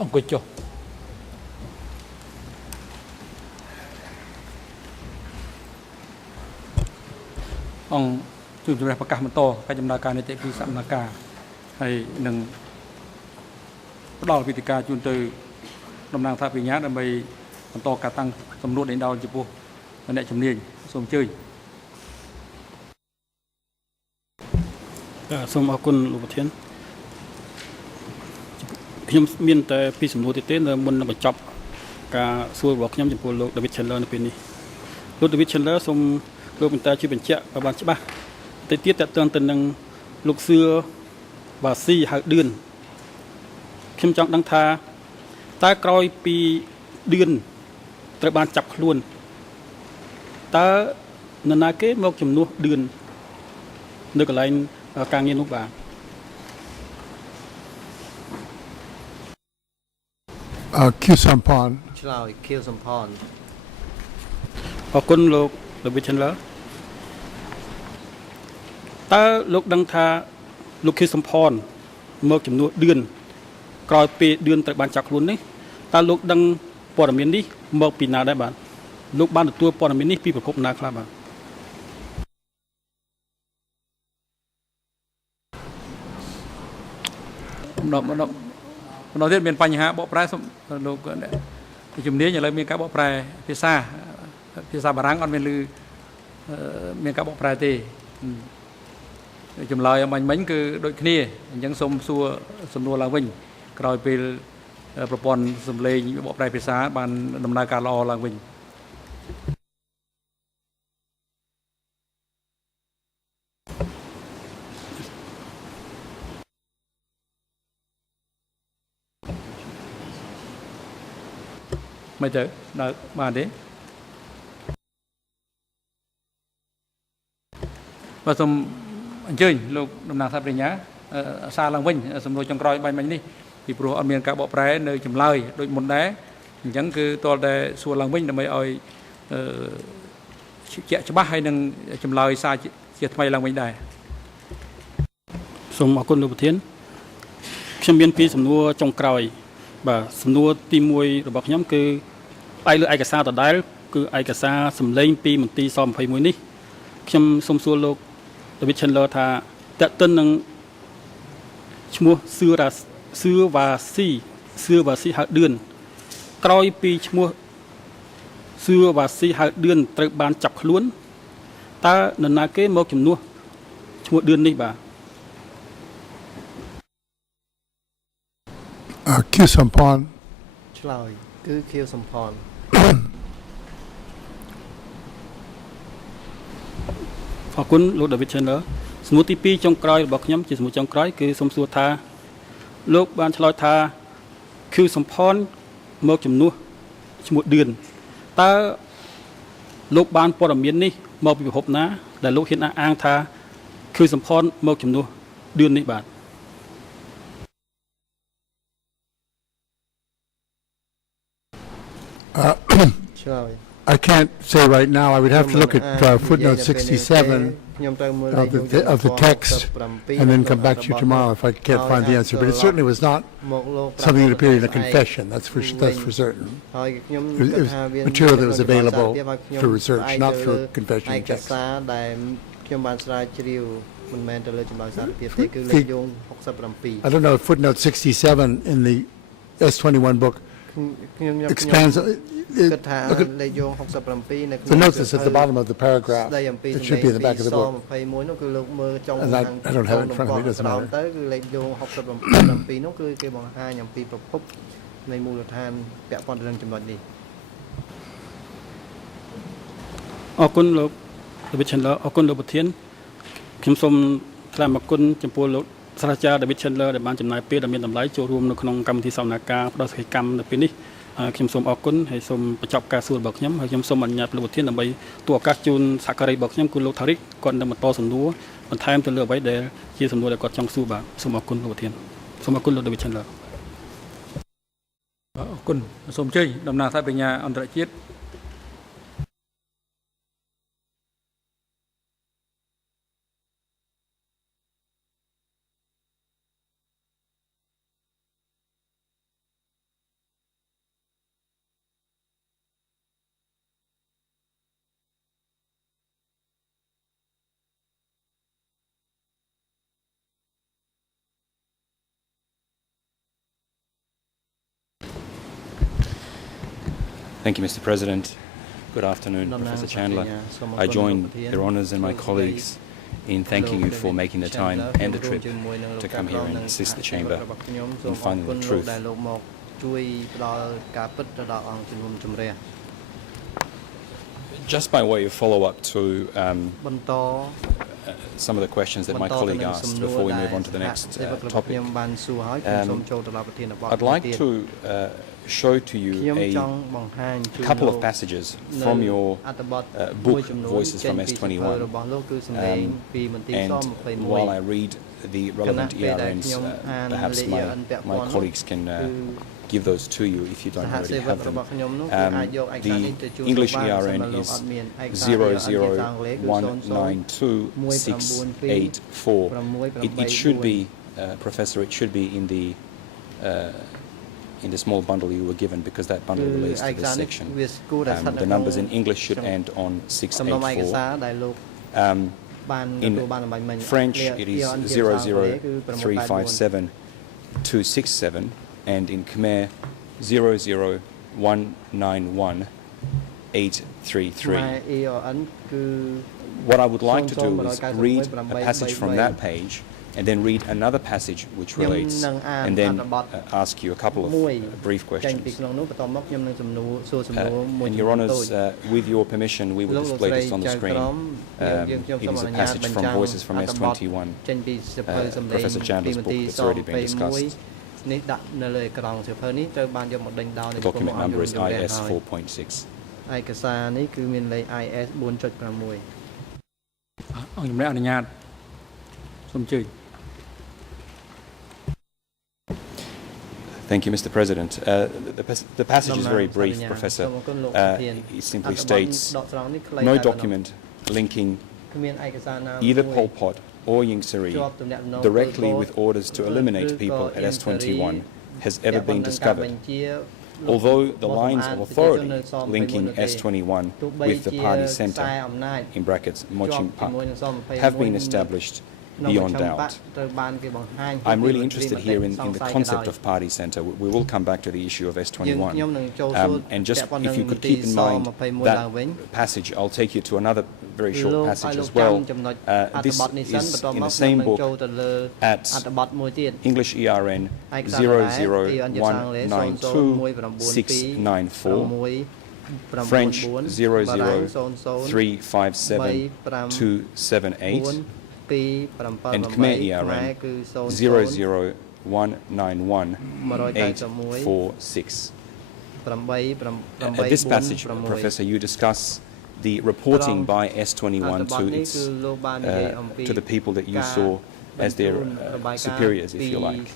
អង្គុយចុះអង្គជួបជម្រះប្រកាសបន្តកិច្ចដំណើរការនីតិវិធីសកម្មភាពហើយនឹងផ្ដល់វិធីការជូនទៅតំណាងថាបញ្ញាដើម្បីបន្តការតាំងសំណួរដេញដោលចំពោះអ្នកជំនាញសូមអញ្ជើញសូមអរគុណលោកប្រធានខ្ញុំមានតែពីសំណួរទៀតទេនៅមុននឹងបញ្ចប់ការសួររបស់ខ្ញុំចំពោះលោក David Chandler នៅពេលនេះលោក David Chandler សូមលោកបន្តជួយបញ្ជាក់ឲ្យបានច្បាស់ទៅទៀតតើតើទៅនឹងលោកសឿវ៉ាស៊ីហៅឌឿនខ្ញុំចង់ដឹងថាតើក្រោយពីឌឿនត្រូវបានចាប់ខ្លួនតើនរណាគេមកជំនួសឌឿននៅកន្លែងការងារនោះបាទQ Sampon ឆ្លើយ Q Sampon អរគុណលោក David Chandler តើលោកដឹងថាលោក Q Sampon មកជំនួសឌឿនក្រោយពេលឌឿនត្រូវបានចាប់ខ្លួននេះតើលោកដឹងព័ត៌មាននេះមកពីណាដែរបាទលោកបានទទួលព័ត៌មាននេះពីប្រភពណាខ្លះបាទម្ដងទៀតមានបញ្ហាបកប្រែលោកជំនាញឥឡូវមានការបកប្រែភាសាបារាំងអត់មានឮមានការបកប្រែទេចម្លើយអំបញ្ញមិញគឺដូចគ្នាអញ្ចឹងសូមសួរសំណួរឡើងវិញក្រោយពេលប្រព័ន្ធសម្លេងបកប្រែភាសាបានដំណើរការល្អឡើងវិញមិនទៅដល់បានទេបាទសូមអញ្ជើញលោកតំណាងថាបញ្ញាសារឡើងវិញសំណួរចុងក្រោយបាញ់មិញនេះពីព្រោះអត់មានការបកប្រែនៅចម្លើយដូចមុនដែរអញ្ចឹងគឺតលតែសួរឡើងវិញដើម្បីឲ្យជាក់ច្បាស់ហើយនឹងចម្លើយសារជាថ្មីឡើងវិញដែរសូមអរគុណលោកប្រធានខ្ញុំមានពីសំណួរចុងក្រោយបាទសំណួរទី1របស់ខ្ញុំគឺផ្អែកលើឯកសារដដែលគឺឯកសារសម្លេងពីមន្ទីរស-21នេះខ្ញុំសូមសួរលោក David Chandler ថាតើតើនឹងឈ្មោះសឿវ៉ាស៊ីហៅឌឿនក្រោយពីឈ្មោះសឿវ៉ាស៊ីហៅឌឿនត្រូវបានចាប់ខ្លួនតើនរណាគេមកជំនួសឈ្មោះឌឿននេះបាទQ Sampon ឆ្លើយគឺ Q Sampon អរគុណលោក David Chandler សំណួរទី2ចុងក្រោយរបស់ខ្ញុំជាសំណួរចុងក្រោយគឺសូមសួរថាលោកបានឆ្លើយថា Q Sampon មកជំនួសឈ្មោះឌឿនតើលោកបានព័ត៌មាននេះមកពីប្រភពណាដែលលោកហ៊ានអះអាងថា Q Sampon មកជំនួសឌឿននេះបាទឆ្លើយ I can't say right now. I would have to look at footnote 67 of the text and then come back to you tomorrow if I can't find the answer. But it certainly was not something that appeared in a confession. That's for certain. It was material that was available for research, not for confession text. I don't know if footnote 67 in the S21 book expands. Look at the note that's at the bottom of the paragraph. It should be in the back of the book. And I don't have it in front of me. It doesn't matter. នៃមូលដ្ឋានពាក់ព័ន្ធទៅនឹងចំណុចនេះអរគុណលោក David Chandler អរគុណលោកប្រធានខ្ញុំសូមថ្លែងអរគុណចំពោះលោកសាស្ត្រាចារ្យ David Chandler ដែលបានចំណាយពេលដ៏មានតម្លៃចូលរួមនៅក្នុងកម្មវិធីសវនាការផ្ដល់សេចក្ដីកម្មនៅពេលនេះខ្ញុំសូមអរគុណហើយសូមបញ្ចប់ការសួររបស់ខ្ញុំហើយខ្ញុំសូមអនុញ្ញាតលោកប្រធានដើម្បីទូឱកាសជូនសហការីរបស់ខ្ញុំគឺលោកថារិកគាត់នឹងបន្តសំណួរបន្ថែមទៅលើអ្វីដែលជាសំណួរដែលគាត់ចង់សួរបាទសូមអរគុណលោកប្រធានសូមអរគុណលោក David Chandler អរគុណសូមអញ្ជើញតំណាងថាបញ្ញាអន្តរជាតិ Thank you, Mr. President. Good afternoon, Professor Chandler. I join your honours and my colleagues in thanking you for making the time and the trip to come here and assist the Chamber in finding the truth. ជួយផ្ដល់ការពិតទៅដល់អង្គជំនុំជម្រះ Just by way of follow-up to បន្ត some of the questions that my colleague asked before we move on to the next ខ្ញុំ topic, បានសួរហើយខ្ញុំសូមចូលទៅដល់ប្រធានបទ I'd like to show to you ខ្ញុំ a ចង់បង្ហាញជូន couple លោក of passages from your អត្ថបទ book មួយចំនួន Voices ចេញ from ពីសៀវភៅ S21. របស់លោកគឺសម្ដែងពីមន្ទីរស And 21 while I read the relevant ERNs, perhaps my colleagues can give those to you if you don't សហ already សេវិក have រ them. របស់ខ្ញុំនោះគឺអាចយកឯកសារនេះទៅជូន The English លោកបាន ERN សម្រាប់លោក is អត់មានឯកសារអន្តរជាតិអង់គ្លេសគឺ 001926884. It should be, Professor, it should be in the small bundle you were given because that bundle relates to this section. The numbers in English should end on សំណុំឯកសារ 684. ដែលលោក បាន In ទទួលបានអំបញ្ញមិញ French, it is 00357 00357, and in Khmer, 00191 833. ERN គឺ What I would like to do is read a passage from that page and then read another passage which relates, and then ask you a couple of brief ចេញពី questions. ក្នុងនោះបន្តមកខ្ញុំនឹងសំណួរសួរសំណួរមួយ And ចំ Your នួនតូ Honours, ច with your permission, we will display this on the screen. It is a passage from Voices from S21. ចេញពីសៀវភៅសំឡេង Professor Chandler's book that's already been discussed. នេះដាក់នៅលើអេក្រង់សៀវភៅនេះត្រូវបានយកមកដេញដោល The document number is IS 4.6. ឯកសារនេះគឺមានលេខ IS 4.6 អង្គជំរះអនុញ្ញាតសូមអញ្ជើញ Thank you, Mr. President. The passage is very brief, Professor. It simply states, no document linking គ្មានឯកសារណា either Pol Pot or Ieng Sary directly with orders to eliminate people at S21 has ever been discovered. Although the lines of authority linking S21 with the party centre, in brackets Moching Pak, have been established beyond doubt. I'm really interested here in the concept of party centre. We will come back to the issue of S21. And just if you could keep in mind that passage, I'll take you to another very short passage as well. This is in the same book at English ERN 00192 French 00357 and Khmer ERN 00191 846. At this passage, Professor, you discuss the reporting by S21 to the people that you saw as their superiors, if you like.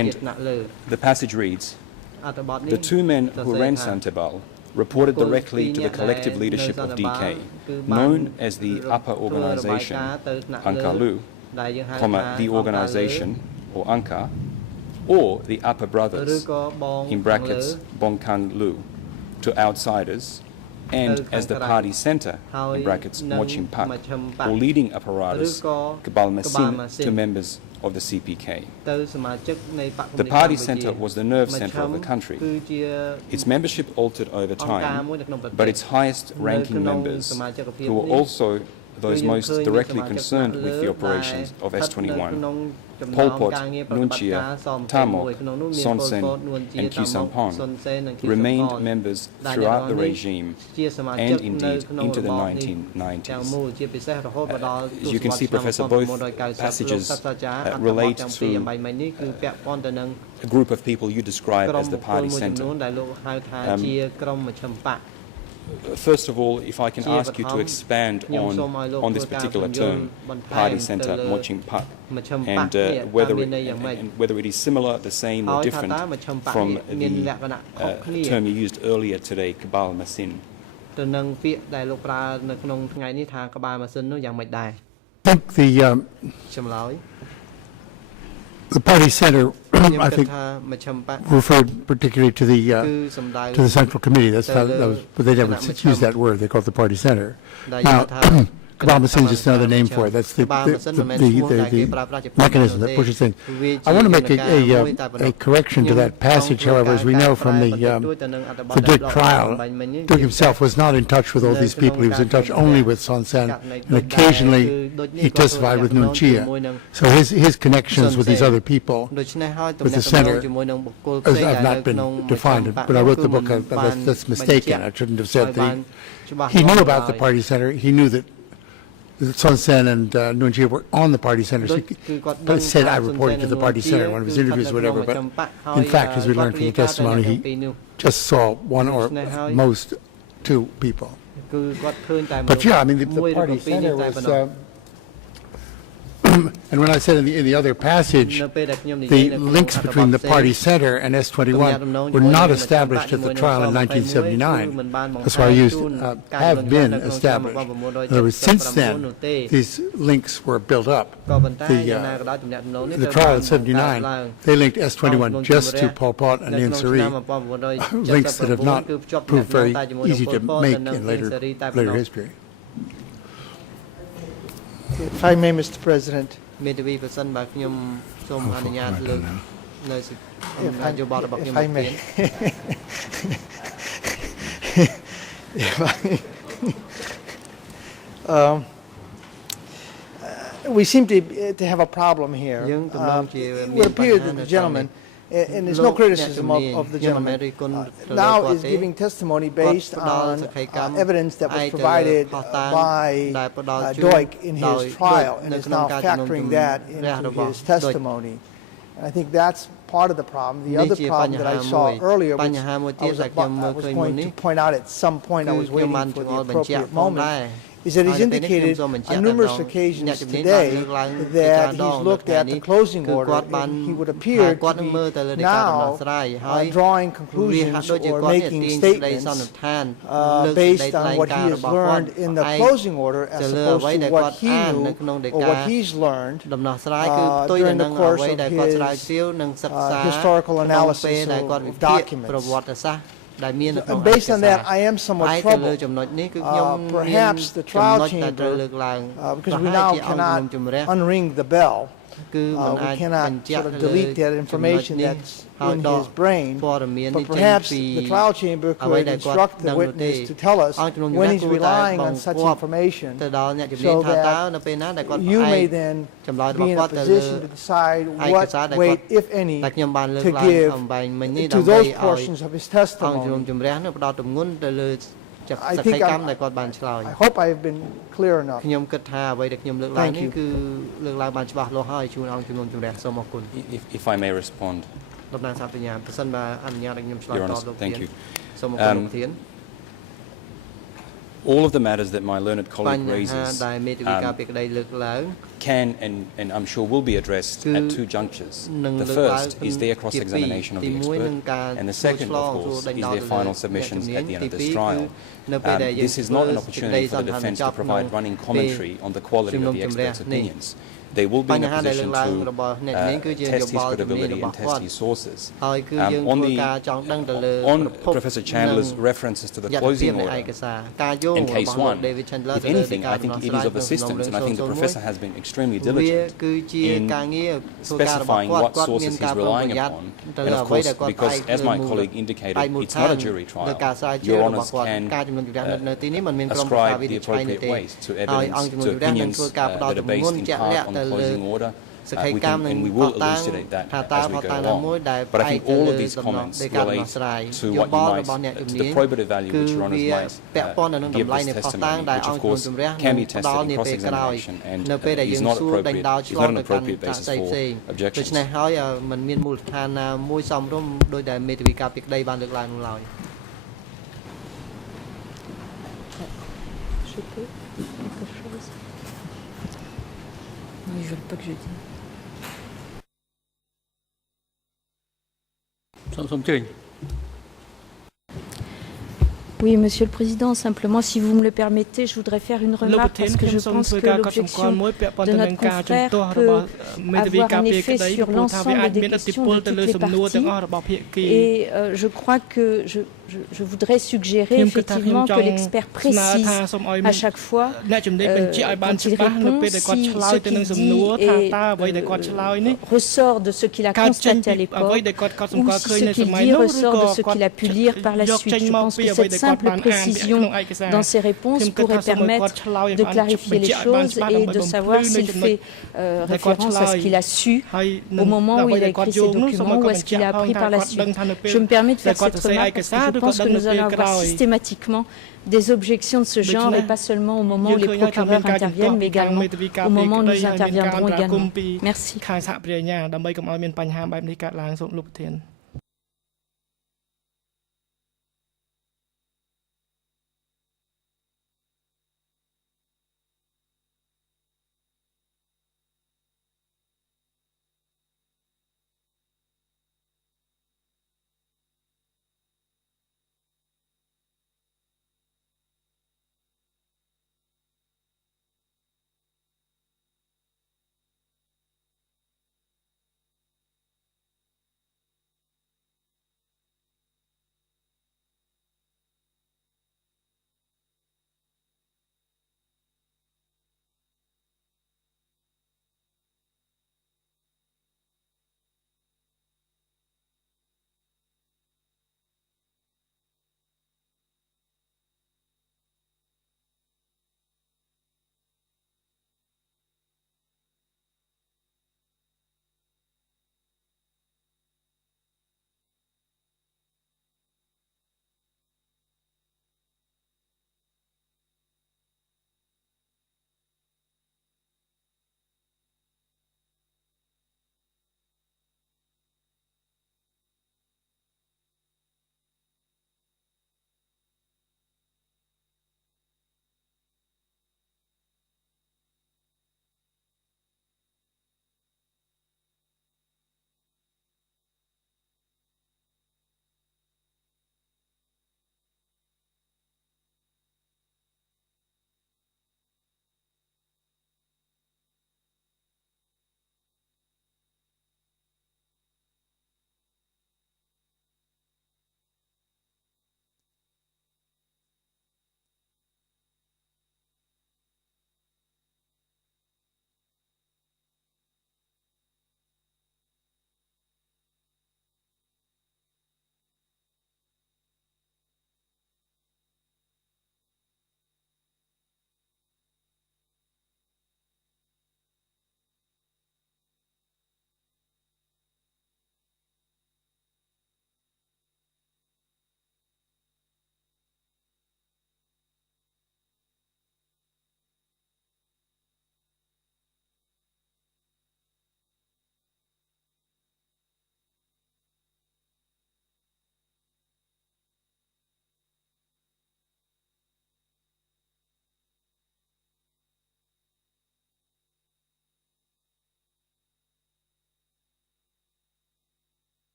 And the passage reads, the two men who ran Santebal reported directly to the collective leadership of DK, known as the upper organization, Ankalu, the organization, or Anka, or the upper brothers, in brackets Bongkang Lu, to outsiders, and as the party centre, in brackets Moching Pak, or leading apparatus, Kabal Masin, to members of the CPK. The party centre was the nerve centre of the country. Its membership altered over time, but its highest ranking members, who were also those most directly concerned with the operations of S21, Pol Pot, Nunchia, Tamok, Son Sen and Khieu-Samphan, remained members throughout the regime and indeed into the 1990s. As you can see, Professor, both passages relate to a group of people you describe as the party centre. First of all, if I can ask you to expand on this particular term, party centre, Moching Pak, and whether it is similar, the same, or different from the term you used earlier today, Kabal Masin. ទៅនឹងពាក្យដែលលោកប្រើនៅក្នុងថ្ងៃនេះថាក្បាលម៉ាស៊ីននោះយ៉ាងម៉េចដែរ I think ចម្លើយ the party center, ខ្ញុំ I គិត think, ថាមជ្ឈិមបក referred particularly to គឺសំដៅ the Central Committee. That's how that was, but they never used that word. They called it the party center. Now, cabal machine is just another name for it. That's the mechanism that pushes things. I want to make a correction to that passage, however, as we know from the Duke trial. Duke himself was not in touch with all these people. He was in touch only with Son Sen, and occasionally he testified with Nuon Chea. So his connections with these other people, with the center, have not been defined. When I wrote the book, that's mistaken. I shouldn't have said that he knew about the party center. He knew that Son Sen and Nuon Chea were on the party center. So he said I reported to the party center in one of his interviews or whatever. But in fact, as we learned from the testimony, he just saw one or most two people. But yeah, I mean, the party center was... and when I said in the other passage, the links between the party center and S21 were not established at the trial in 1979. That's why I used have been established. In other words, since then, these links were built up. The trial in 79, they linked S21 just to Pol Pot and Ieng Sary, links that have not proved very easy to make in later history. If I may, Mr. President, if I may, we seem to have a problem here. It would appear that the gentleman, and there's no criticism of the gentleman, now is giving testimony based on evidence that was provided by Duik in his trial, and is now factoring that into his testimony. And I think that's part of the problem. The other problem that I saw earlier, which I was going to point out at some point, I was waiting for the appropriate moment, is that he's indicated on numerous occasions today that he's looked at the closing order, and he would appear to be now drawing conclusions or making statements based on what he has learned in the closing order as opposed to what he knew or what he's learned during the course of his historical analysis of documents. And based on that, I am somewhat troubled. Perhaps the trial chamber, because we now cannot unring the bell, we cannot sort of delete that information that's in his brain, but perhaps the trial chamber could instruct the witness to tell us when he's relying on such information, so that you may then be in a position to decide what weight, if any, to give to those portions of his testimony. I think I hope I have been clear enough. Thank you. If I may respond. Your Honor, thank you. All of the matters that my learned colleague raises can and I'm sure will be addressed at two junctures. The first is their cross-examination of the expert, and the second, of course, is their final submissions at the end of this trial. This is not an opportunity for the defense to provide running commentary on the quality of the expert's opinions. They will be in a position to test his credibility and test his sources. On Professor Chandler's references to the closing order, in case one, if anything, I think it is of assistance, and I think the Professor has been extremely diligent in specifying what sources he's relying upon. And of course, because as my colleague indicated, it's not a jury trial, Your Honours can ascribe the appropriate weight to evidence, to opinions that are based in part on the closing order. We will elucidate that as we go along. But I think all of these comments relate to what you might, to the probative value which Your Honours might give this testimony, which of course can be tested in cross-examination and is not an appropriate basis for objections. Ils veulent pas que je dise. សូមជើញ Oui, Monsieur le Président, simplement, si vous me le permettez, je voudrais faire une remarque parce que je pense que l'objection de notre confrère peut avoir un effet sur l'ensemble des questions de toutes les parties. Et je crois que je voudrais suggérer effectivement que l'expert précise à chaque fois quand il répond si ce qu'il dit ressort de ce qu'il a constaté à l'époque ou si ce qu'il dit ressort de ce qu'il a pu lire par la suite. Je pense que cette simple précision dans ses réponses pourrait permettre de clarifier les choses et de savoir s'il fait référence à ce qu'il a su au moment où il a écrit ces documents ou à ce qu'il a appris par la suite. Je me permets de faire cette remarque parce que je pense que nous allons avoir systématiquement des objections de ce genre et pas seulement au moment où les procureurs interviennent, mais également au moment où nous interviendrons également. Merci.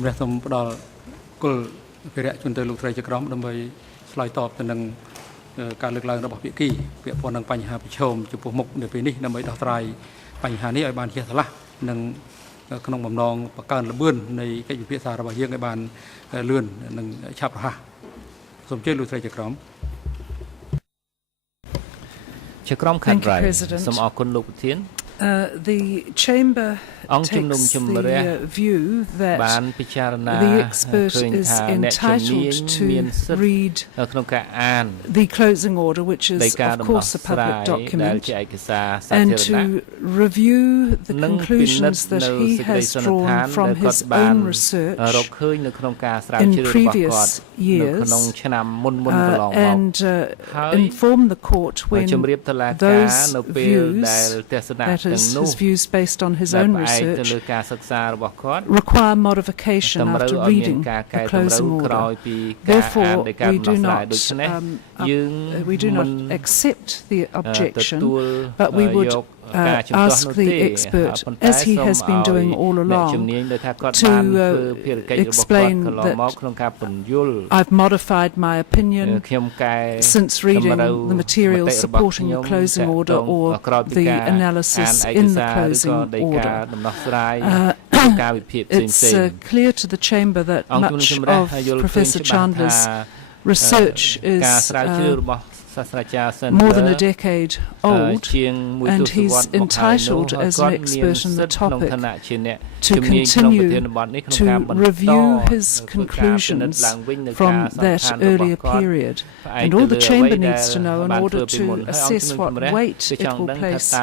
ជំរាបសូមផ្ដល់គុលភារៈជូនទៅលោកស្រីជាក្រុមដើម្បីឆ្លើយតបទៅនឹងការលើកឡើងរបស់ភាគីពាក់ព័ន្ធនឹងបញ្ហាប្រឈមចំពោះមុខនៅពេលនេះដើម្បីដោះស្រាយបញ្ហានេះឲ្យបានជាឆ្លាស់និងក្នុងបំណងបង្កើនល្បឿននៃកិច្ចពិភាក្សារបស់យើងឲ្យបានលឿននិងឆាប់រហ័សសូមអញ្ជើញលោកស្រីជាក្រុមជាក្រុមខាត់រ៉ៃសូមអរគុណលោកប្រធាន The chamber takes the view that the expert is entitled to read the closing order, which is of course a public document, and to review the conclusions that he has drawn from his own research in previous years, and inform the court when those views, that is his views based on his own research, require modification after reading the closing order. Therefore, we do not accept the objection, but we would ask the expert, as he has been doing all along, to explain that I've modified my opinion since reading the materials supporting the closing order or the analysis in the closing order. It's clear to the chamber that much of Professor Chandler's research is more than a decade old, and he's entitled as an expert in the topic to continue to review his conclusions from that earlier period. And all the chamber needs to know in order to assess what weight it will place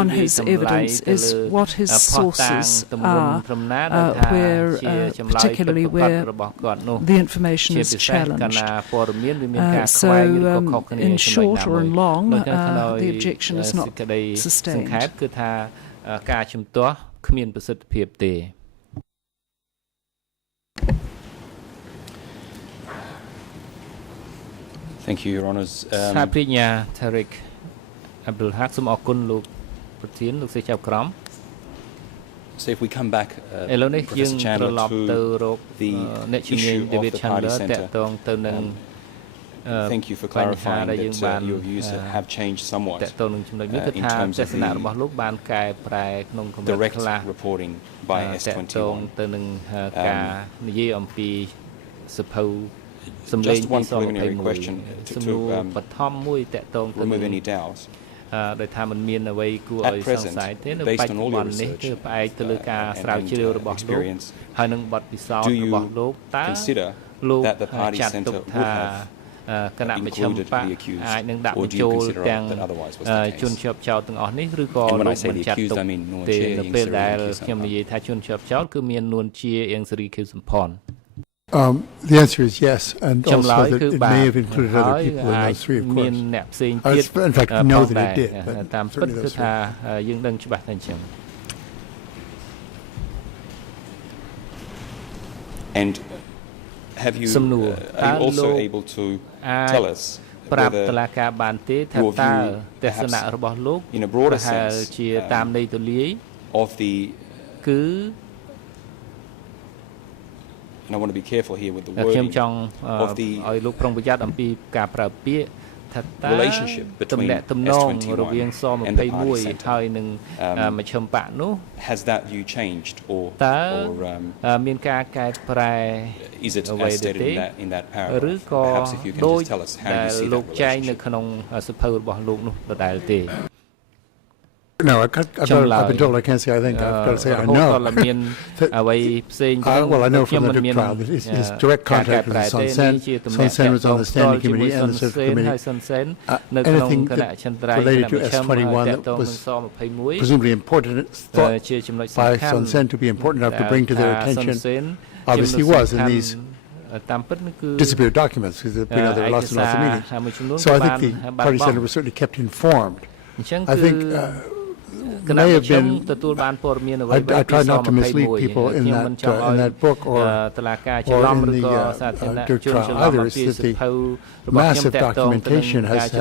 on his evidence is what his sources are, particularly where the information is challenged. So in short or in long, the objection is not sustained. Thank you, Your Honours. So if we come back, Professor Chandler, to the issue of the Party Centre, thank you for clarifying that your views have changed somewhat in terms of the direct reporting by S21. Just one preliminary question to remove any doubt. At present, based on all your research and experience, do you consider that the Party Centre would have included the accused, or do you consider that otherwise was the case? And when I say the accused, I mean Nuon Chea Ing Sri Khieu Samphan. The answer is yes, and also that it may have included other people in those three, of course. In fact, we know that it did, but certainly those three. And have you, are you also able to tell us whether your view, perhaps in a broader sense, of the, and I want to be careful here with the wording, of the relationship between S21 and the Party Centre. Has that view changed, or is it as stated in that paragraph? Perhaps if you can just tell us how you see that relationship. No, I've been told I can't say I think. I've got to say I know. Well, I know from the Duke trial that his direct contact with Son Sen. Son Sen was on the standing committee and the search committee. Anything that related to S21 that was presumably important, thought by Son Sen to be important enough to bring to their attention, obviously was in these disappeared documents, because there are lots and lots of meetings. So I think the Party Centre was certainly kept informed. I think may have been, I try not to mislead people in that book or in the Duke trial either. It's that the massive documentation has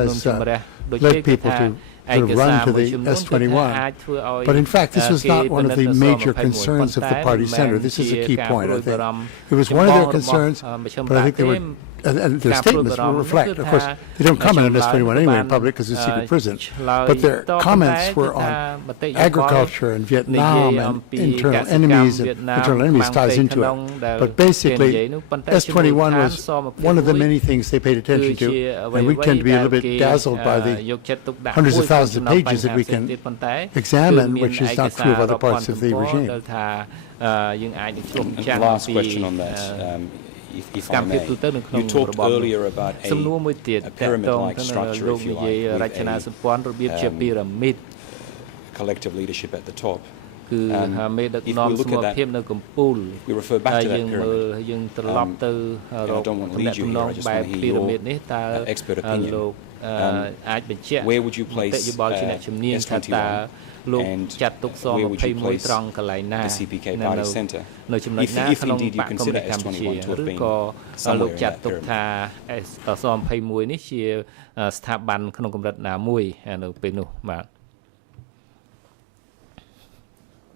led people to sort of run to the S21. But in fact, this was not one of the major concerns of the party center. This is a key point, I think. It was one of their concerns, but I think they were, and their statements will reflect. Of course, they don't comment on S21 anyway in public because it's a secret prison. But their comments were on agriculture and Vietnam and internal enemies ties into it. But basically, S21 was one of the many things they paid attention to, and we tend to be a little bit dazzled by the hundreds of thousands of pages that we can examine, which is not true of other parts of the regime. And last question on that, if I may. You talked earlier about a pyramid-like structure, if you like, collective leadership at the top. If we look at that, we refer back to that pyramid. And I don't want to lead you here, I just want to hear your expert opinion. Where would you place S21 and where would you place the CPK Party Center? If indeed you consider S21 to have been somewhere in that pyramid.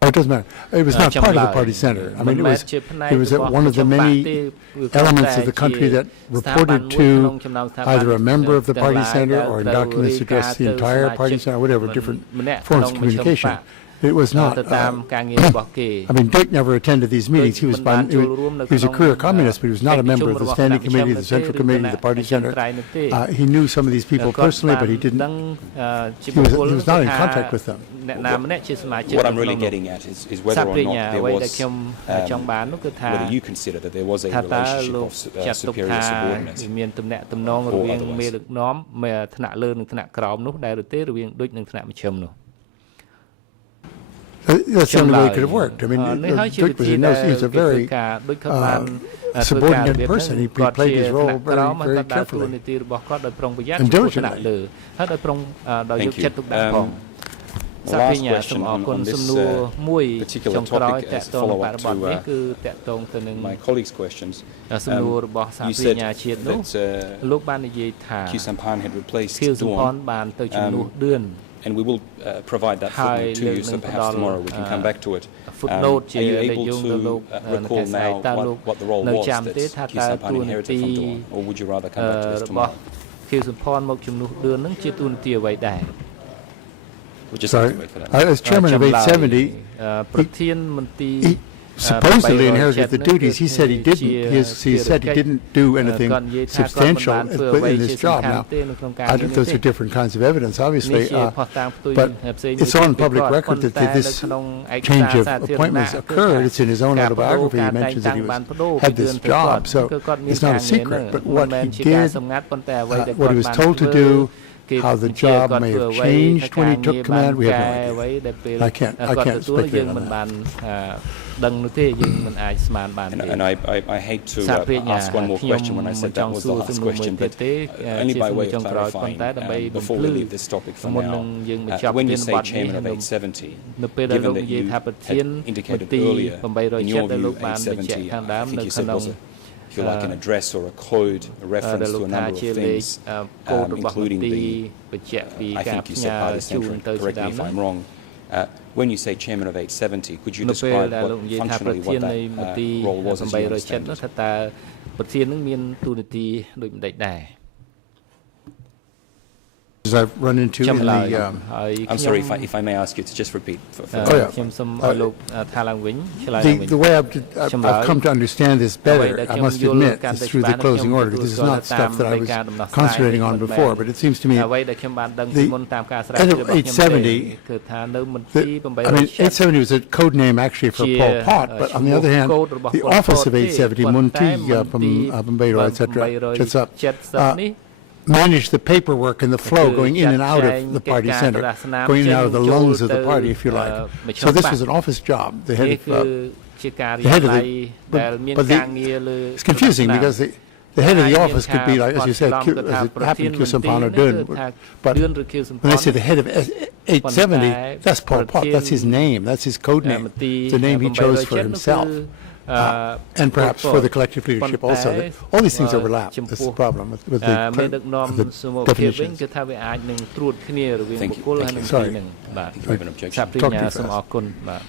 It doesn't matter. It was not part of the party center. I mean, it was one of the many elements of the country that reported to either a member of the party center or in documents addressed the entire party center, whatever, different forms of communication. It was not. I mean, Dick never attended these meetings. He was a career communist, but he was not a member of the Standing Committee, the Central Committee, the Party Center. He knew some of these people personally, but he didn't. He was not in contact with them. What I'm really getting at is whether or not there was, whether you consider that there was a relationship of superior subordinate or otherwise. That's the only way it could have worked. I mean, Dick was a very subordinate person. He played his role very, very carefully and diligently. Thank you. The last question on this particular topic as a follow-up to my colleagues' questions. You said that Khieu Samphan had replaced Dawn. And we will provide that footnote to you, so perhaps tomorrow we can come back to it. Are you able to recall now what the role was that Khieu Samphan inherited from Dawn, or would you rather come back to this tomorrow? We'll just have to wait for that. As chairman of 870, he supposedly inherited the duties. He said he didn't. He said he didn't do anything substantial in this job. Now, I think those are different kinds of evidence, obviously. But it's on public record that this change of appointments occurred. It's in his own autobiography. He mentions that he had this job, so it's not a secret. But what he did, what he was told to do, how the job may have changed when he took command, we have no idea. I can't speculate on that. And I hate to ask one more question when I said that was the last question, but only by way of clarifying, before we leave this topic for now, when you say chairman of 870, given that you had indicated earlier, in your view, 870, I think you said was if you like, an address or a code, a reference to a number of things, including I think you said party center, correct me if I'm wrong. When you say chairman of 870, could you describe functionally what that role was as you understand it? As I've run into in the... I'm sorry, if I may ask you to just repeat. The way I've come to understand this better, I must admit, is through the closing order, because it's not stuff that I was concentrating on before, but it seems to me the head of 870, I mean, 870 was a code name actually for Pol Pot, but on the other hand, the office of 870, Munti, Pambeiro, etc., manage the paperwork and the flow going in and out of the party center, going in and out of the lungs of the party, if you like. So this was an office job. The head of the, it's confusing because the head of the office could be like, as you said, as it happened, Khieu Samphan or Dun. But when I say the head of 870, that's Pol Pot. That's his name. That's his code name. The name he chose for himself. And perhaps for the collective leadership also. All these things overlap. That's the problem with the definitions. Thank you. Sorry. You have an objection. Talk too fast.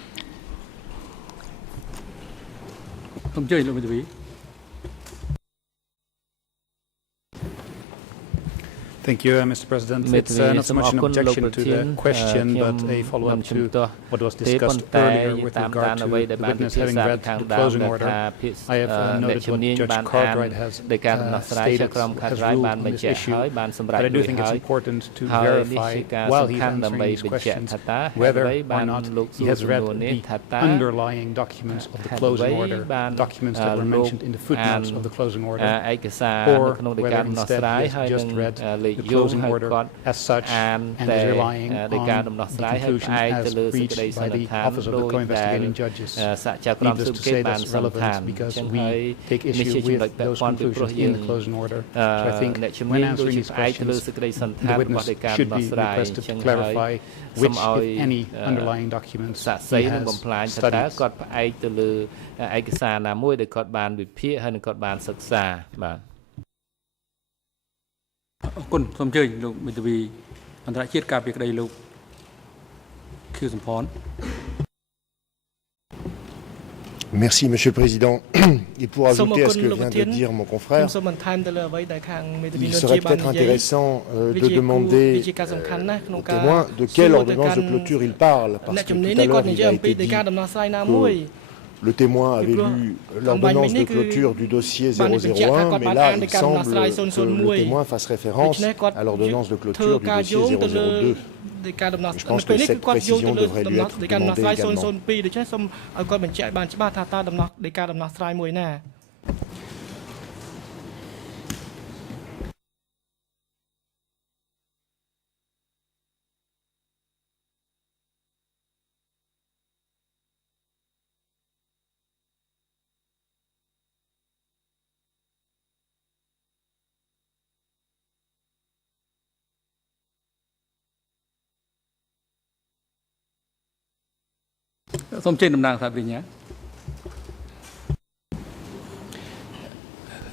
Thank you, Mr. President. It's not so much an objection to the question, but a follow-up to what was discussed earlier with regard to the witness having read the closing order. I have noted what Judge Cartwright has stated, has ruled on this issue, but I do think it's important to verify, while he's answering these questions, whether or not he has read the underlying documents of the closing order, documents that were mentioned in the footnotes of the closing order, or whether instead he has just read the closing order as such and is relying on the conclusion as reached by the Office of the Co-Investigating Judges. Needless to say, that's relevant because we take issue with those conclusions in the closing order. So I think when answering these questions, the witness should be requested to clarify which, if any, underlying documents he has studied. អរគុណសូមអញ្ជើញលោកមេធាវីអន្តរជាតិការពីក្តីលោកខៀវសំផន Merci, Monsieur le Président. Et pour ajouter à ce que vient de dire mon confrère, il serait peut-être intéressant de demander aux témoins de quelle ordonnance de clôture il parle, parce que tout à l'heure il a été dit que le témoin avait lu l'ordonnance de clôture du dossier 001, mais là il semble que le témoin fasse référence à l'ordonnance de clôture du dossier 002. Je pense que cette précision devrait lui être demandée également.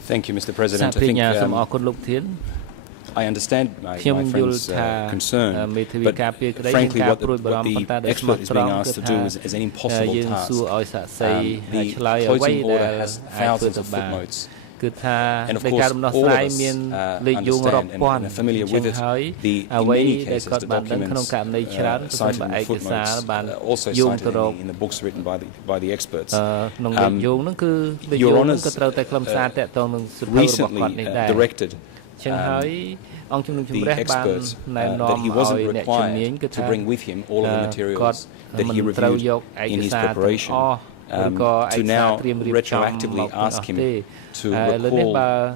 Thank you, Mr. President. I think I understand my friend's concern, but frankly what the expert is being asked to do is an impossible task. The closing order has thousands of footnotes. And of course, all of us understand and are familiar with it. In many cases, the documents cited in the footnotes also cited in the books written by the experts. Your Honours recently directed the expert that he wasn't required to bring with him all of the materials that he reviewed in his preparation. To now retroactively ask him to recall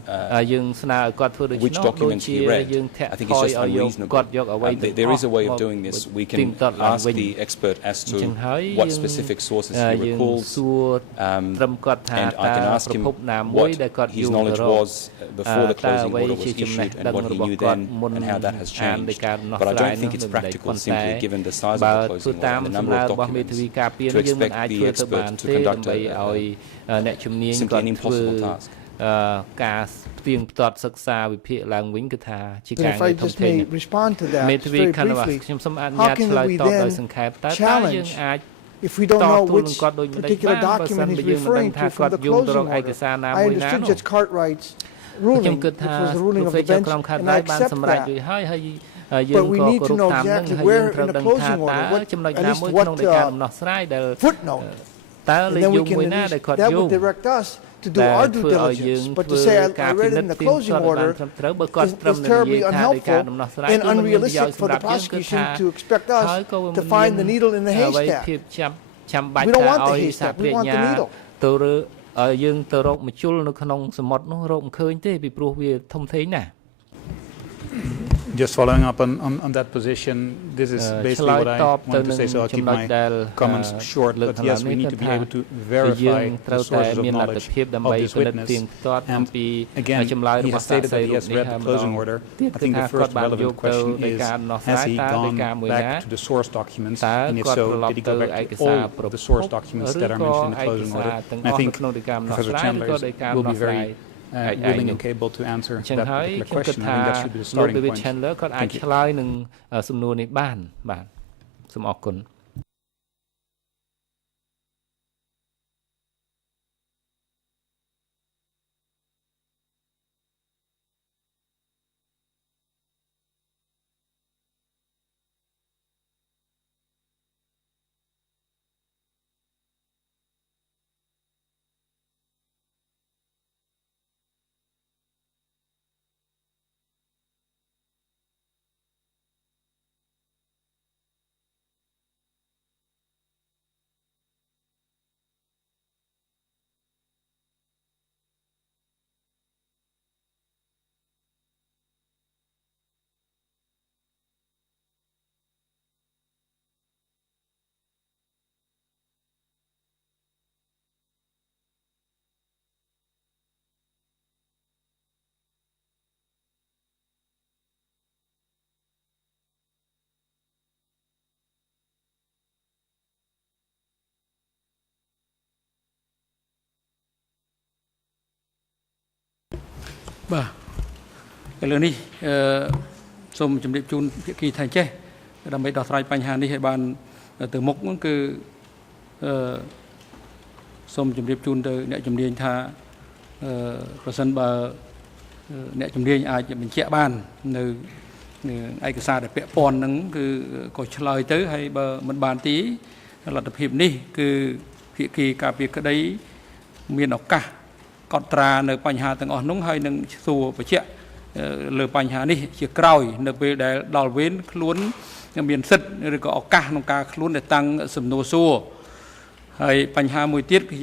which documents he read, I think it's just unreasonable. There is a way of doing this. We can ask the expert as to what specific sources he recalls, and I can ask him what his knowledge was before the closing order was issued and what he knew then and how that has changed. But I don't think it's practical simply, given the size of the closing order and the number of documents, to expect the expert to conduct simply an impossible task. Then if I just may respond to that just very briefly, how can we then challenge if we don't know which particular document he's referring to from the closing order? I understood Judge Cartwright's ruling, which was the ruling of the bench, and I accept that. But we need to know exactly where in the closing order, at least what footnote. And then we can, that would direct us to do our due diligence. But to say I read it in the closing order is terribly unhelpful and unrealistic for the prosecution to expect us to find the needle in the haystack. We don't want the haystack, we want the needle. យើងទៅរកម្ជុលនៅក្នុងសមុទ្រនោះរកមិនឃើញទេពីព្រោះវាធំធេងណាស់ Just following up on that position, this is basically what I want to say, so I'll keep my comments short. But yes, we need to be able to verify the sources of knowledge of this witness. And again, he has stated that he has read the closing order. I think the first relevant question is, has he gone back to the source documents? And if so, did he go back to all of the source documents that are mentioned in the closing order? And I think Professor Chandler will be very willing and capable to answer that particular question. I think that should be the starting point. Chandler គាត់អាចឆ្លើយនឹងសំណួរនេះបានបាទសូមអរគុណ បាទឥឡូវនេះសូមជម្រាបជូនភាគីថៃចេះដើម្បីដោះស្រាយបញ្ហានេះឲ្យបានទៅមុខហ្នឹងគឺសូមជម្រាបជូនទៅអ្នកជំនាញថាប្រសិនបើអ្នកជំនាញអាចបញ្ជាក់បាននៅឯកសារដែលពាក់ព័ន្ធហ្នឹងគឺក៏ឆ្លើយទៅហើយបើមិនបានទីលទ្ធភាពនេះគឺភាគីការពារក្តីមានឱកាសកត់ត្រានៅបញ្ហាទាំងអស់នោះហើយនឹងសួរបញ្ជាក់លើបញ្ហានេះជាក្រោយនៅពេលដែលដល់វេនខ្លួនមានសិទ្ធិឬក៏ឱកាសក្នុងការខ្លួនដែលតាំងសំណួរសួរហើយបញ្ហាមួយទៀតខ្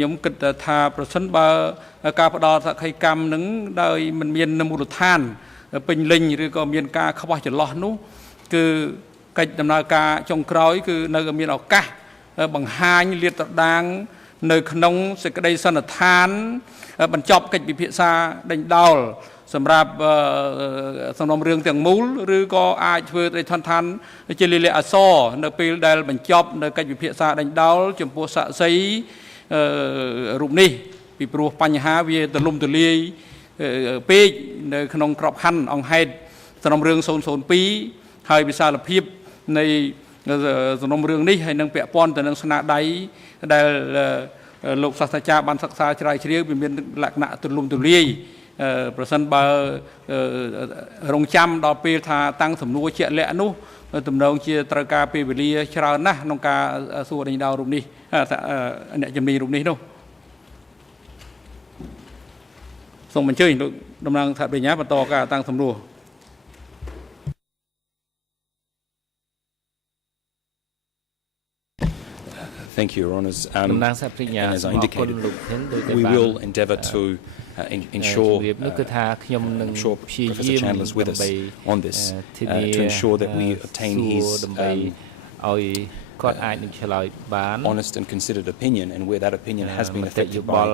ញុំគិតថាប្រសិនបើការផ្ដល់សក្ខីកម្មនឹងដោយមិនមានមូលដ្ឋានពេញលេញឬក៏មានការខ្វះចន្លោះនោះគឺកិច្ចដំណើរការចុងក្រោយគឺនៅមានឱកាសបង្ហាញលាតត្រដាងនៅក្នុងសេចក្តីសន្និដ្ឋានបញ្ចប់កិច្ចពិភាក្សាដេញដោលសម្រាប់សំណុំរឿងទាំងមូលឬក៏អាចធ្វើទៅឋានជាលិលាអក្សរនៅពេលដែលបញ្ចប់នៅកិច្ចពិភាក្សាដេញដោលចំពោះសាក្សីរូបនេះពីព្រោះបញ្ហាវាទលំទលាយពេកនៅក្នុងក្របខ័ណ្ឌអង្គហេតុសំណុំរឿង002ហើយវិសាលភាពនៃសំណុំរឿងនេះហើយនឹងពាក់ព័ន្ធទៅនឹងស្នាដៃដែលលោកសាស្ត្រាចារ្យបានសិក្សាជ្រាវជ្រាវវាមានលក្ខណៈទូលំទូលាយប្រសិនបើរងចាំដល់ពេលថាតាំងសំណួរជាក់លាក់នោះទំនងជាត្រូវការពេលវេលាច្រើនណាស់ក្នុងការសួរដេញដោលរូបនេះអ្នកជំនាញរូបនេះនោះសូមអញ្ជើញលោកតំណាងថាបញ្ញាបន្តការតាំងសំណួរThank you, Your Honours. As I indicated, we will endeavour to ensure, I'm sure Professor Chandler is with us on this, to ensure that we obtain his honest and considered opinion, and where that opinion has been affected by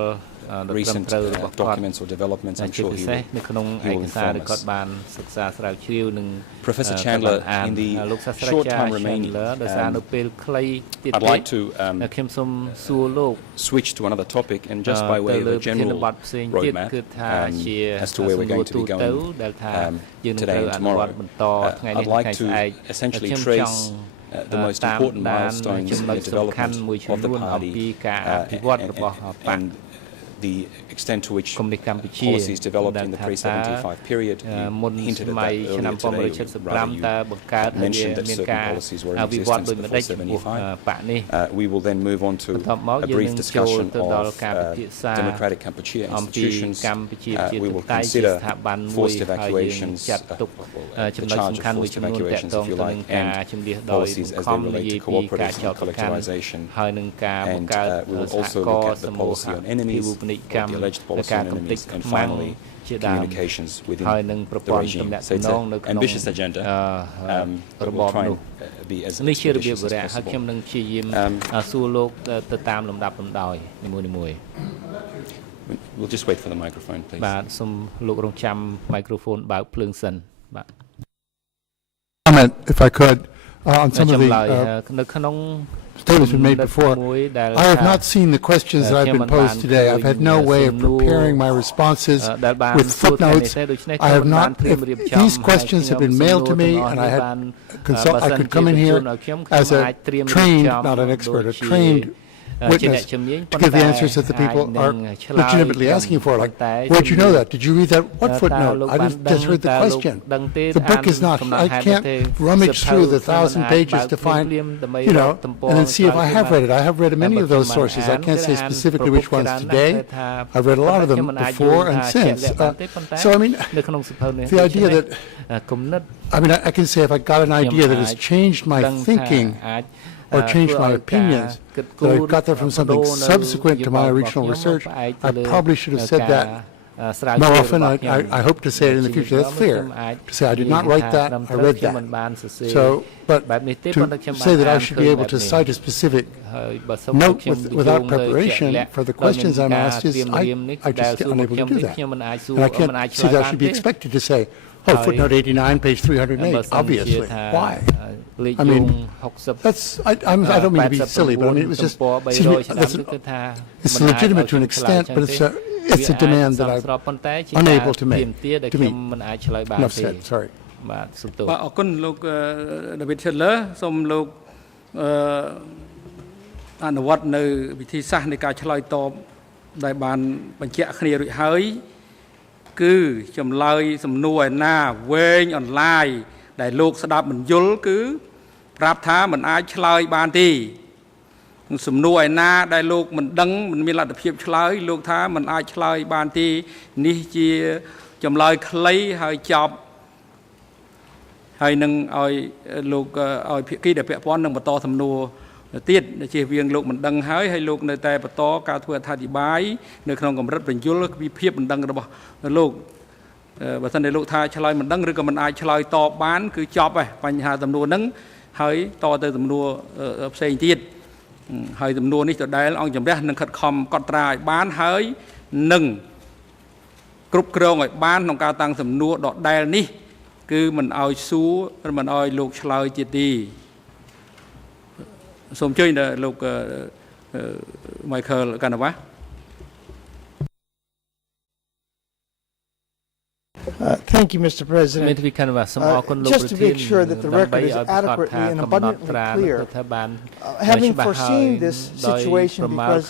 recent documents or developments, I'm sure he will inform us. Professor Chandler, in the short time remaining, I'd like to switch to another topic, and just by way of a general roadmap as to where we're going to be going today and tomorrow, I'd like to essentially trace the most important milestones in the development of the party and the extent to which policies developed in the pre-75 period. You hinted at that earlier today, rather you mentioned that certain policies were in existence before 75. We will then move on to a brief discussion of democratic Kampuchea institutions. We will consider forced evacuations, the charge of forced evacuations, if you like, and policies as they relate to cooperation and collectivization. And we will also look at the policy on enemies, the alleged Belarusian enemies, and finally communications within the regime. So it's an ambitious agenda, but we'll try and be as expeditious as possible. We'll just wait for the microphone, please. Comment, if I could, on some of the statements been made before. I have not seen the questions that I've been posed today. I've had no way of preparing my responses with footnotes. I have not. If these questions have been mailed to me, and I could come in here as a trained, not an expert, a trained witness to give the answers that the people are legitimately asking for. Like, where'd you know that? Did you read that? What footnote? I just heard the question. The book is not. I can't rummage through the 1,000 pages to find, and then see if I have read it. I have read many of those sources. I can't say specifically which ones today. I've read a lot of them before and since. So I mean, the idea that I can say if I got an idea that has changed my thinking or changed my opinions, that I got that from something subsequent to my original research, I probably should have said that more often. I hope to say it in the future. That's fair. To say I did not write that, I read that. So, but to say that I should be able to cite a specific note without preparation for the questions I'm asked is, I just unable to do that. And I can't see that I should be expected to say, oh, footnote 89, page 308, obviously. Why? I mean, I don't mean to be silly, but I mean, it was just, it's legitimate to an extent, but it's a demand that I'm unable to meet. Enough said, sorry. អរគុណលោក David Chandler សូមលោកអនុវត្តនៅវិធីសាស្ត្រនៃការឆ្លើយតបដែលបានបញ្ជាក់គ្នារួចហើយគឺចម្លើយសំណួរឯណាវែងអនឡាញដែលលោកស្ដាប់មិនយល់គឺប្រាប់ថាមិនអាចឆ្លើយបានទេសំណួរឯណាដែលលោកមិនដឹងមិនមានលទ្ធភាពឆ្លើយលោកថាមិនអាចឆ្លើយបានទេនេះជាចម្លើយខ្លីហើយចប់ហើយនឹងឲ្យលោកឲ្យភាគីដែលពាក់ព័ន្ធនឹងបន្តសំណួរទៀតជាវាងលោកមិនដឹងហើយលោកនៅតែបន្តការធ្វើអត្ថាធិប្បាយនៅក្នុងកម្រិតបញ្យលពីភាពមិនដឹងរបស់លោកបើសិនតែលោកថាឆ្លើយមិនដឹងឬក៏មិនអាចឆ្លើយតបបានគឺចប់ហើយបញ្ហាសំណួរហ្នឹងហើយតទៅសំណួរផ្សេងទៀតហើយសំណួរនេះដដែលអង្គជំរះនឹងខិតខំកត់ត្រាឲ្យបានហើយនឹងគ្រប់គ្រងឲ្យបានក្នុងការតាំងសំណួរដដែលនេះគឺមិនឲ្យសួរមិនឲ្យលោកឆ្លើយទៀតទេសូមជួយលោក Michael Kanava. Thank you, Mr. President. Just to make sure that the record is adequately and abundantly clear, having foreseen this situation because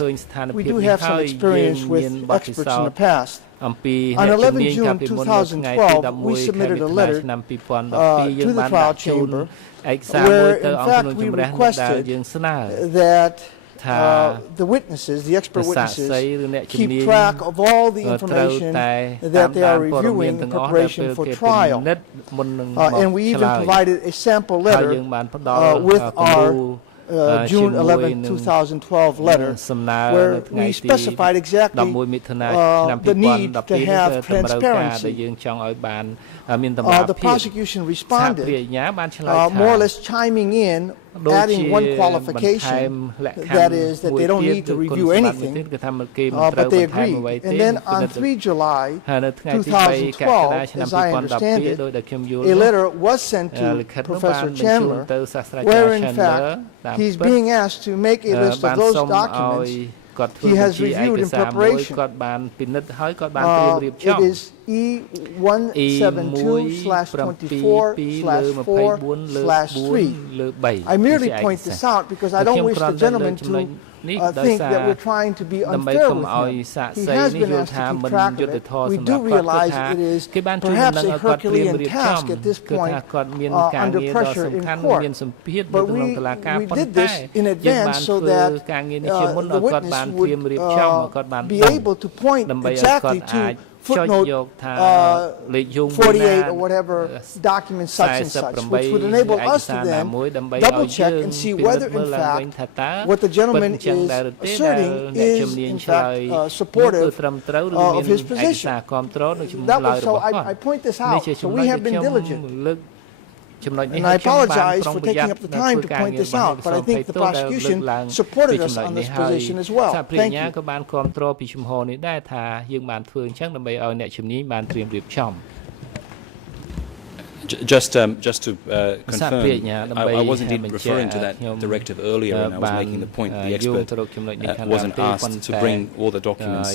we do have some experience with experts in the past, on 11 June 2012, we submitted a letter to the trial chamber where, in fact, we requested that the witnesses, the expert witnesses, keep track of all the information that they are reviewing in preparation for trial. And we even provided a sample letter with our June 11, 2012 letter, where we specified exactly the need to have transparency. The prosecution responded, more or less chiming in, adding one qualification, that is that they don't need to review anything, but they agree. And then on 3 July 2012, as I understand it, a letter was sent to Professor Chandler, where in fact he's being asked to make a list of those documents he has reviewed in preparation. It is E172/24/4/3. I merely point this out because I don't wish the gentleman to think that we're trying to be unfair with him. He has been asked to keep track of it. We do realize it is perhaps a Herculean task at this point under pressure in court. But we did this in advance so that the witness would be able to point exactly to footnote 48 or whatever document such and such, which would enable us to then double check and see whether in fact what the gentleman is asserting is in fact supportive of his position. That was, so I point this out. So we have been diligent. And I apologize for taking up the time to point this out, but I think the prosecution supported us on this position as well. Thank you. Just to confirm, I was indeed referring to that directive earlier, and I was making the point that the expert wasn't asked to bring all the documents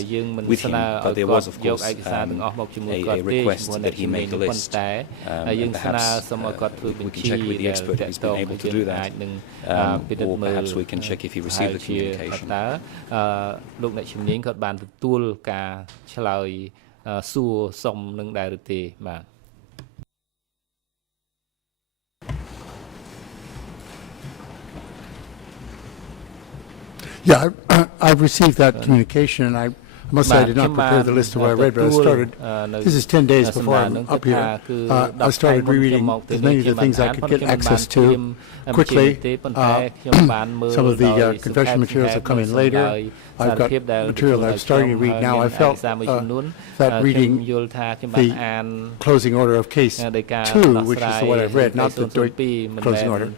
with him, but there was, of course, a request that he make the list. And perhaps we can check with the expert if he's been able to do that, or perhaps we can check if he received the communication. Yeah, I've received that communication, and I must say I did not prepare the list of what I read, but I started, this is 10 days before I'm up here, I started rereading as many of the things I could get access to quickly. Some of the confession materials have come in later. I've got material that I'm starting to read now. I felt that reading the closing order of case 2, which is the one I've read, not the closing order,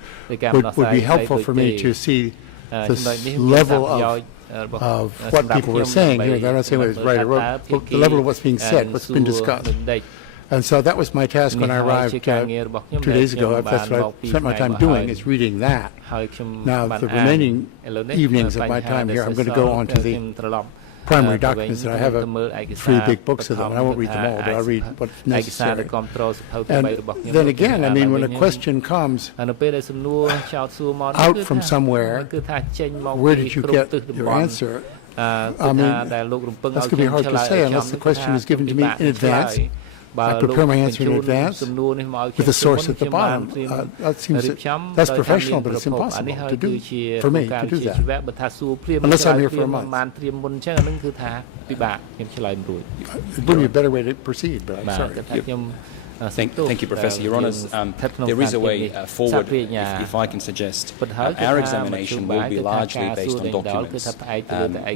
would be helpful for me to see this level of what people were saying here. They're not saying whether it's right or wrong, but the level of what's being said, what's been discussed. And so that was my task when I arrived 2 days ago. That's what I spent my time doing, is reading that. Now, the remaining evenings of my time here, I'm going to go on to the primary documents, and I have 3 big books of them, and I won't read them all, but I'll read what's necessary. And then again, I mean, when a question comes out from somewhere, where did you get your answer? I mean, that's going to be hard to say unless the question is given to me in advance. I prepare my answer in advance with the source at the bottom. That seems that's professional, but it's impossible to do for me to do that unless I'm here for a month. It would be a better way to proceed, but I'm sorry. Thank you, Professor. Your Honours, there is a way forward, if I can suggest. Our examination will be largely based on documents.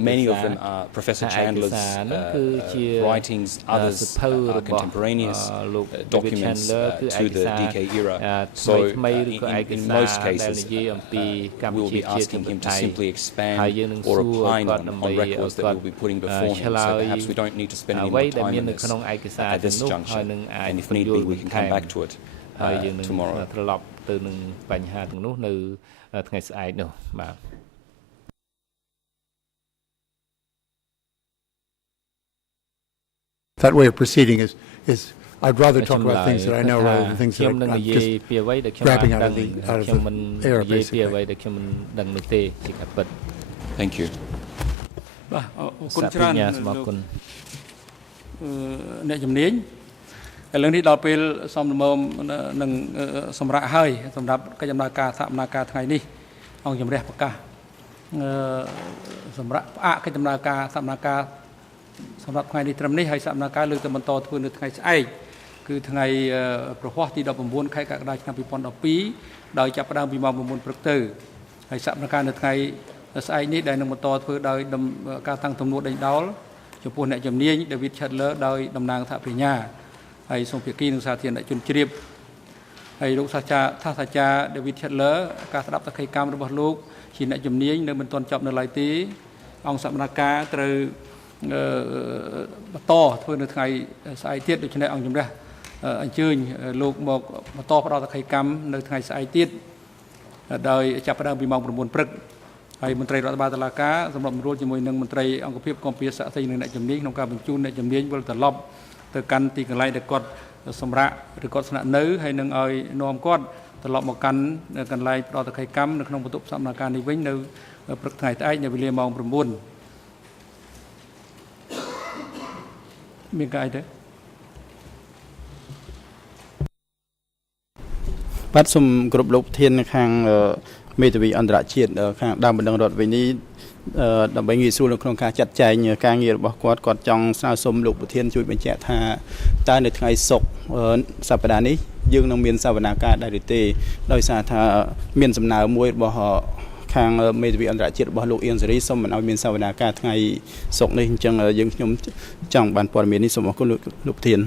Many of them are Professor Chandler's writings, others are contemporaneous documents to the DK era. So in most cases, we will be asking him to simply expand or opine on records that we'll be putting before him. So perhaps we don't need to spend any more time on this at this juncture. And if need be, we can come back to it tomorrow. That way of proceeding is I'd rather talk about things that I know rather than things that I'm just grabbing out of the air, basically. Thank you. ឥឡូវនេះដល់ពេលសំលមនឹងសម្រាប់ហើយសម្រាប់កិច្ចដំណើរការសកម្មភាពថ្ងៃនេះអង្គជំរះប្រកាសសម្រាប់ផ្អាកកិច្ចដំណើរការសកម្មភាពសម្រាប់ថ្ងៃនេះត្រឹមនេះហើយសកម្មភាពលើកទៅបន្តធ្វើនៅថ្ងៃស្អែកគឺថ្ងៃប្រហ័សទី19ខែកក្កដាឆ្នាំ2012ដោយចាប់ផ្ដើមពីម៉ោង 9 ព្រឹកទៅហើយសកម្មភាពនៅថ្ងៃស្អែកនេះដែលនឹងបន្តធ្វើដោយការតាំងទំនួលដេញដោលចំពោះអ្នកជំនាញ David Chandler ដោយតំណាងសហប្រញ្ញាហើយសូមភាគីនឹងសាធារណជនជ្រាបហើយលោកសាស្ត្រាចារ្យ David Chandler ការស្ដាប់សកម្មកម្មរបស់លោកជាអ្នកជំនាញនៅមិនទាន់ចប់នៅឡើយទេអង្គសកម្មភាពត្រូវបន្តធ្វើនៅថ្ងៃស្អែកទៀតដូច្នេះអង្គជំរះអញ្ជើញលោកមកបន្តផ្ដល់សកម្មកម្មនៅថ្ងៃស្អែកទៀតដោយចាប់ផ្ដើមពីម៉ោង 9 ព្រឹកហើយមន្ត្រីរដ្ឋបាលតុលាការសម្រាប់រួលជាមួយនឹងមន្ត្រីអង្គភាពគម្ពីរសាស្ត្រីនិងអ្នកជំនាញក្នុងការបញ្ជូនអ្នកជំនាញវិលត្រឡប់ទៅកាន់ទីកន្លែងដែលគាត់សម្រាប់ឬគាត់ស្នាក់នៅហើយនឹងឲ្យនាំគាត់ត្រឡប់មកកាន់កន្លែងផ្ដល់សកម្មកម្មនៅក្នុងបន្ទប់សកម្មភាពនេះវិញនៅព្រឹកថ្ងៃស្អែកនៅវេលាម៉ោង 9 មានកាយទេបាទសូមគ្រប់លោកធានខាងមេធាវីអន្តរជាតិខាងដើមបណ្ដឹងរដ្ឋវិញនេះ ដើម្បីងាយស្រួលនៅក្នុងការចាត់ចែងការងាររបស់គាត់ចង់ស្នើសុំលោកប្រធានជួយបញ្ជាក់ថាតើនៅថ្ងៃសុក្រសប្តាហ៍នេះយើងនឹងមានសវនាការដែរឬទេដោយសារថាមានសំណើមួយរបស់ខាងមេធាវីអន្តរជាតិរបស់លោកអៀងសេរីសូមមិនឲ្យមានសវនាការថ្ងៃសុក្រនេះអញ្ចឹងយើងខ្ញុំចង់បានព័ត៌មាននេះសូមអរគុណលោកប្រធាន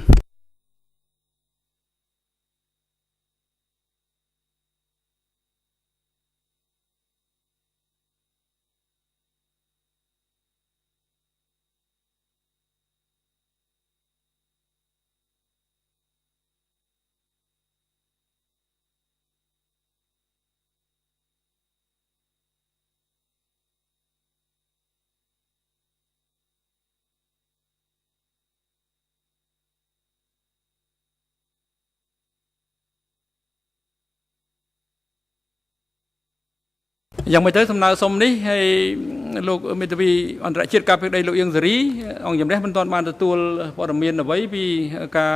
យ៉ាងមិនទៅសំណើសុំនេះហើយលោកមេធាវីអន្តរជាតិការពីដីលោកអៀងសេរីអង្គជំរះមិនទាន់បានទទួលព័ត៌មានអ្វីពីការ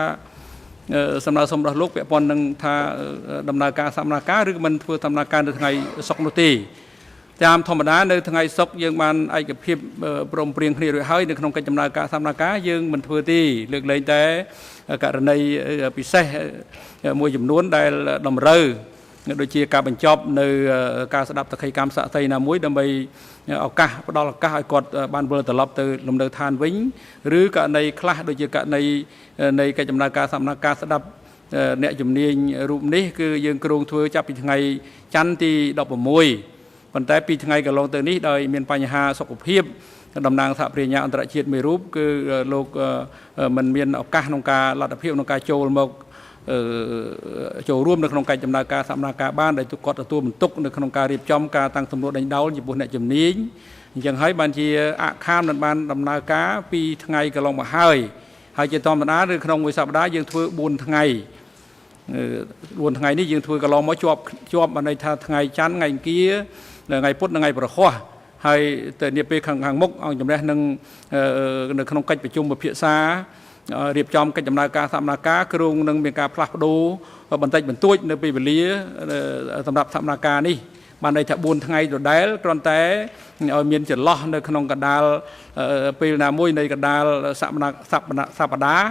សំណើសុំរបស់លោកពាក់ព័ន្ធនឹងថាដំណើរការសកម្មភាពឬមិនធ្វើដំណើរការនៅថ្ងៃសុក្រនោះទេតាមធម្មតានៅថ្ងៃសុក្រយើងបានឯកភាពព្រមព្រៀងគ្នារួចហើយនៅក្នុងកិច្ចដំណើរការសកម្មភាពយើងមិនធ្វើទេលើកលែងតែករណីពិសេសមួយចំនួនដែលតម្រូវដូចជាការបញ្ចប់នៅការស្ដាប់សក្ខីកម្មសាក់សីណាមួយដើម្បីឱកាសផ្ដល់ឱកាសឲ្យគាត់បានវិលត្រឡប់ទៅលំនៅឋានវិញឬករណីខ្លះដូចជាករណីនៃកិច្ចដំណើរការសកម្មភាពស្ដាប់អ្នកជំនាញរូបនេះគឺយើងគ្រោងធ្វើចាប់ពីថ្ងៃច័ន្ទទី16ប៉ុន្តែពីថ្ងៃកន្លងទៅនេះដោយមានបញ្ហាសុខភាពតំណាងសហប្រញ្ញាអន្តរជាតិមួយរូបគឺលោកមិនមានឱកាសក្នុងការលទ្ធភាពក្នុងការចូលមកចូលរួមនៅក្នុងកិច្ចដំណើរការសកម្មភាពបានដែលគាត់ទទួលបន្ទុកនៅក្នុងការរៀបចំការតាំងសំណួរដេញដោលចំពោះអ្នកជំនាញអញ្ចឹងហើយបានជាអខាមបានដំណើរការពីថ្ងៃកន្លងមកហើយជាធម្មតានៅក្នុងមួយសប្តាហ៍យើងធ្វើ4ថ្ងៃ4ថ្ងៃនេះយើងធ្វើកន្លងមកជាប់បានន័យថាថ្ងៃច័ន្ទថ្ងៃអង្គារថ្ងៃពុធថ្ងៃប្រហ័សហើយទៅនាពេលខាងមុខអង្គជំរះនឹងនៅក្នុងកិច្ចប្រជុំពិភាក្សារៀបចំកិច្ចដំណើរការសកម្មភាពគ្រោងនឹងមានការផ្លាស់ប្ដូរបន្តិចបន្តួចនៅពេលវេលាសម្រាប់សកម្មភាពនេះបានន័យថា4ថ្ងៃដដែលគ្រាន់តែឲ្យមានចន្លោះនៅក្នុងកណ្ដាលពេលណាមួយនៃកណ្ដាលសប្តាហ៍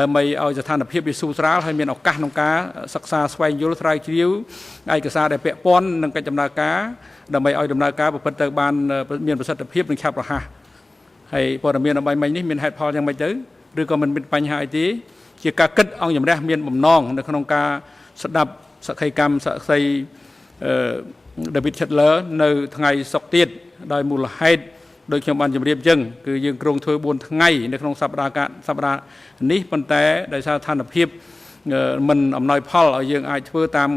ដើម្បីឲ្យស្ថានភាពវាស៊ូស្រាលហើយមានឱកាសក្នុងការសិក្សាស្វែងយល់ស្រាវជ្រាវឯកសារដែលពាក់ព័ន្ធនឹងកិច្ចដំណើរការដើម្បីឲ្យដំណើរការប្រព្រឹត្តទៅបានមានប្រសិទ្ធភាពនិងឆាប់រហ័សហើយព័ត៌មានអំបញ្ញមិញនេះមានហេតុផលយ៉ាងម៉េចទៅឬក៏មិនមានបញ្ហាអីទេជាការគិតអង្គជំរះមានបំណងនៅក្នុងការស្ដាប់សក្ខីកម្មសាក់សីDavid Chandler នៅថ្ងៃសុក្រទៀតដោយមូលហេតុដោយខ្ញុំបានជម្រាបអញ្ចឹងគឺយើងគ្រោងធ្វើ4ថ្ងៃនៅក្នុងសប្តាហ៍នេះប៉ុន្តែដោយសារស្ថានភាពមិនអំណោយផលឲ្យយើងអាចធ្វើតាម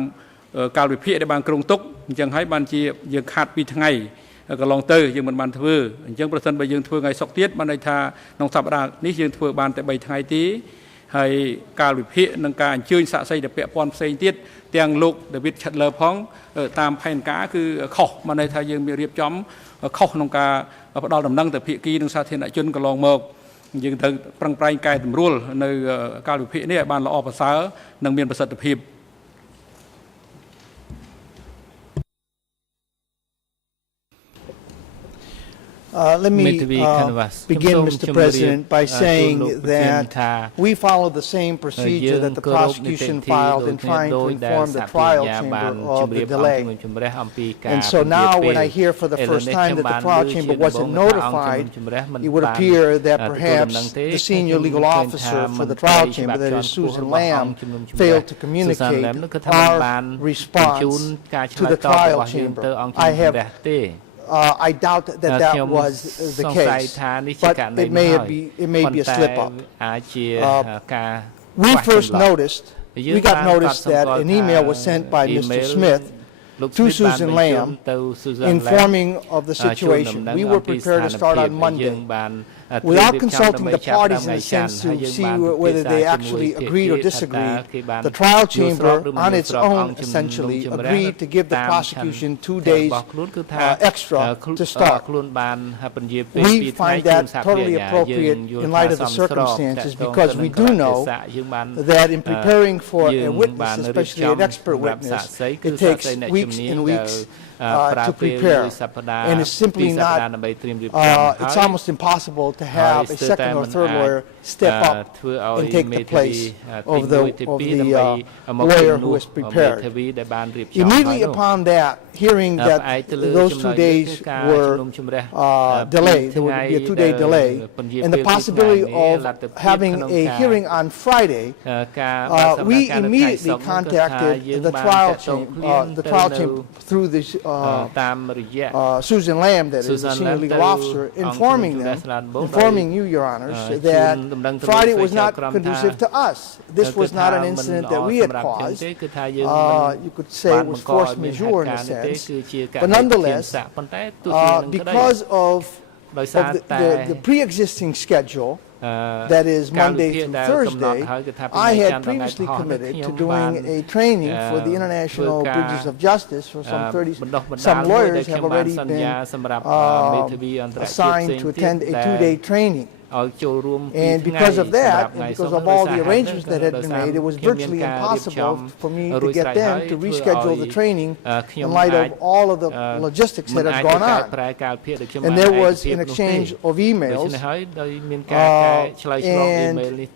កាលវិភាគដែលបានគ្រោងទុកអញ្ចឹងហើយបានជាយើងខាត់2ថ្ងៃកន្លងទៅយើងមិនបានធ្វើអញ្ចឹងប្រសិនបើយើងធ្វើថ្ងៃសុក្រទៀតបានន័យថាក្នុងសប្តាហ៍នេះយើងធ្វើបានតែ3ថ្ងៃទេហើយកាលវិភាគនឹងការអញ្ជើញសាក់សីដែលពាក់ព័ន្ធផ្សេងទៀតទាំងលោក David Chandler ផងតាមផែនការគឺខុសបានន័យថាយើងមានរៀបចំខុសក្នុងការផ្ដល់ដំណឹងទៅភាគីនិងសាធារណជនកន្លងមកយើងត្រូវប្រឹងប្រែងកែតម្រួលនៅកាលវិភាគនេះឲ្យបានល្អប្រសើរនិងមានប្រសិទ្ធភាព Let me begin, Mr. President, by saying that we follow the same procedure that the prosecution filed in trying to inform the trial chamber of the delay. And so now when I hear for the first time that the trial chamber wasn't notified, it would appear that perhaps the senior legal officer for the trial chamber, that is Susan Lamb, failed to communicate our response to the trial chamber. I doubt that was the case, but it may be a slip-up. We first noticed, we got notice that an email was sent by Mr. Smith to Susan Lamb informing of the situation. We were prepared to start on Monday. Without consulting the parties in a sense to see whether they actually agreed or disagreed, the trial chamber on its own essentially agreed to give the prosecution 2 days extra to start. We find that totally appropriate in light of the circumstances because we do know that in preparing for a witness, especially an expert witness, it takes weeks and weeks to prepare, and it's simply not, it's almost impossible to have a second or third lawyer step up and take the place of the lawyer who is prepared. Immediately upon that, hearing that those 2 days were delayed, there would be a 2-day delay, and the possibility of having a hearing on Friday, we immediately contacted the trial chamber through this Susan Lamb, that is the senior legal officer, informing you, Your Honors, that Friday was not conducive to us. This was not an incident that we had caused. You could say it was force majeure in a sense, but nonetheless, because of the pre-existing schedule, that is Monday through Thursday, I had previously committed to doing a training for the International Bridges of Justice for some lawyers have already been assigned to attend a 2-day training. And because of that, and because of all the arrangements that had been made, it was virtually impossible for me to get them to reschedule the training in light of all of the logistics that had gone on. And there was an exchange of emails, and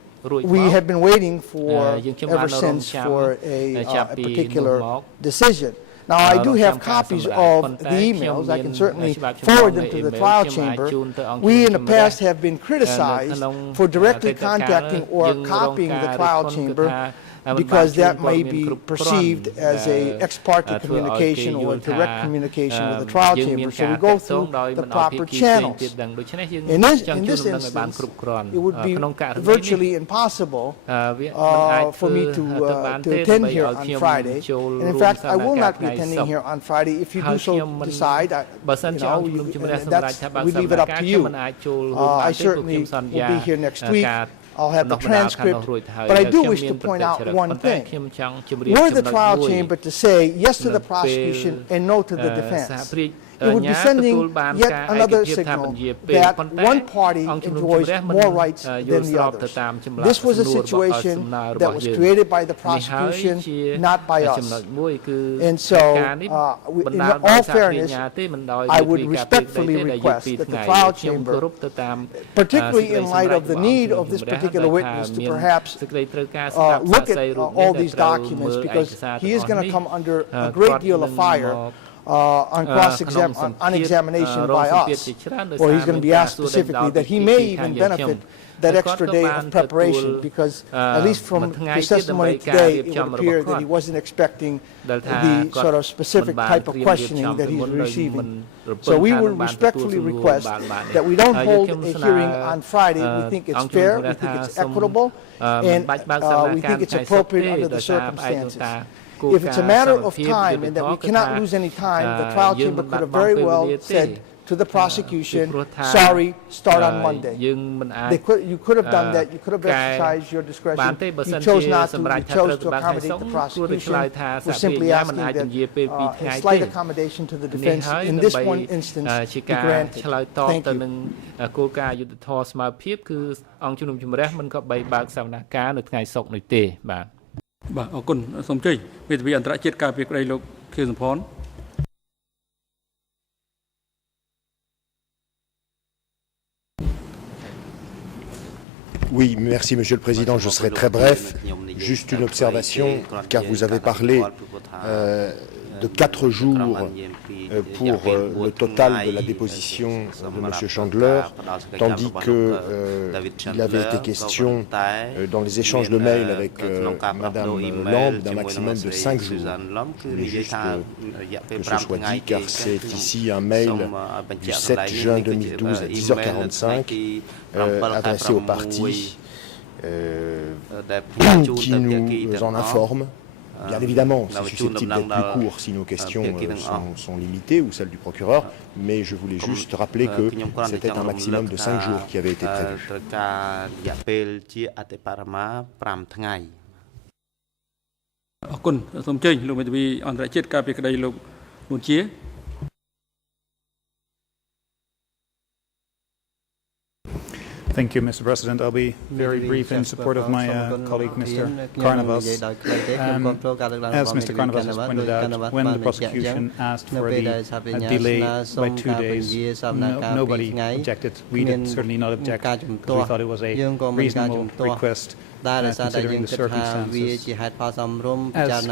we have been waiting for ever since for a particular decision. Now, I do have copies of the emails. I can certainly forward them to the trial chamber. We in the past have been criticized for directly contacting or copying the trial chamber because that may be perceived as a ex parte communication or direct communication with the trial chamber. So we go through the proper channels. In this instance, it would be virtually impossible for me to attend here on Friday. And in fact, I will not be attending here on Friday. If you do so decide, we leave it up to you. I certainly will be here next week. I'll have the transcript, but I do wish to point out one thing. Were the trial chamber to say yes to the prosecution and no to the defense, it would be sending yet another signal that one party enjoys more rights than the others. This was a situation that was created by the prosecution, not by us. And so, in all fairness, I would respectfully request that the trial chamber, particularly in light of the need of this particular witness to perhaps look at all these documents, because he is going to come under a great deal of fire on examination by us, or he's going to be asked specifically that he may even benefit that extra day of preparation, because at least from his testimony today, it would appear that he wasn't expecting the sort of specific type of questioning that he's receiving. So we would respectfully request that we don't hold a hearing on Friday. We think it's fair, we think it's equitable, and we think it's appropriate under the circumstances. If it's a matter of time and that we cannot lose any time, the trial chamber could have very well said to the prosecution, sorry, start on Monday. You could have done that. You could have exercised your discretion. You chose not to. You chose to accommodate the prosecution. We're simply asking that a slight accommodation to the defense in this one instance be granted. Thank you. គោលការណ៍យុត្តិធម៌ស្មើភាពគឺអង្គជំនុំជម្រះមិនក៏បីបើកសវនកម្មនៅថ្ងៃសុក្រនេះទេបាទ បាទអរគុណសូមជ័យមេធាវីអន្តរជាតិការពីក្តីលោកខៀវសំផន Oui, merci Monsieur le Président. Je serai très bref. Juste une observation, car vous avez parlé de 4 jours pour le total de la déposition de M. Chandler, tandis qu'il avait été question dans les échanges de mails avec Mme Lamb d'un maximum de 5 jours. Je voulais juste que ce soit dit, car c'est ici un mail du 7 juin 2012 à 10h45 adressé au parti qui nous en informe. Bien évidemment, c'est susceptible d'être plus court si nos questions sont limitées ou celles du procureur, mais je voulais juste rappeler que c'était un maximum de 5 jours qui avait été prévu. Thank you, Mr. President. I'll be very brief in support of my colleague, Mr. Karnavas. As Mr. Karnavas has pointed out, when the prosecution asked for the delay by 2 days, nobody objected. We did certainly not object because we thought it was a reasonable request. Considering the circumstances. As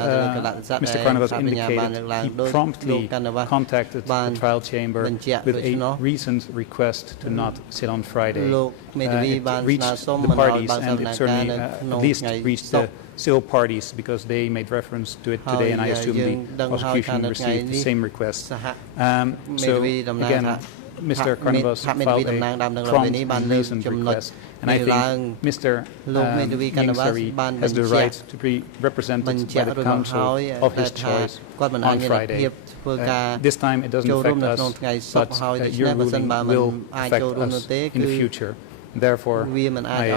Mr. Karnavas indicated, he promptly contacted the trial chamber with a recent request to not sit on Friday. It reached the parties, and it certainly at least reached the civil parties because they made reference to it today, and I assume the prosecution received the same request. So again, Mr. Karnavas filed a prompt and reasoned request, and I think Mr. Ingsari has the right to be represented by the counsel of his choice on Friday. This time it doesn't affect us, but your ruling will affect us in the future. Therefore, I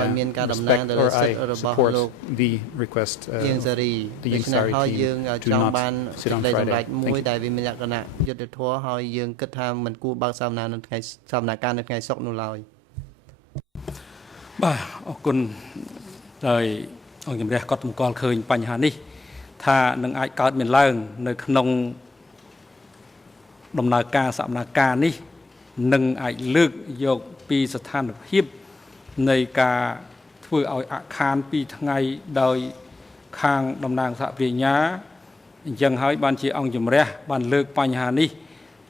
respect or I support the request of the Ingsari team to not sit on Friday. Thank you. បាទអរគុណដោយអង្គជំរះគាត់តម្កល់ឃើញបញ្ហានេះថានឹងអាចកើតមានឡើងនៅក្នុងដំណើរការសកម្មភាពនេះនឹងអាចលើកយកពីស្ថានភាពនៃការធ្វើឲ្យអខាន2ថ្ងៃដោយខាងតំណាងសហប្រញ្ញាអញ្ចឹងហើយបានជាអង្គជំរះបានលើកបញ្ហានេះ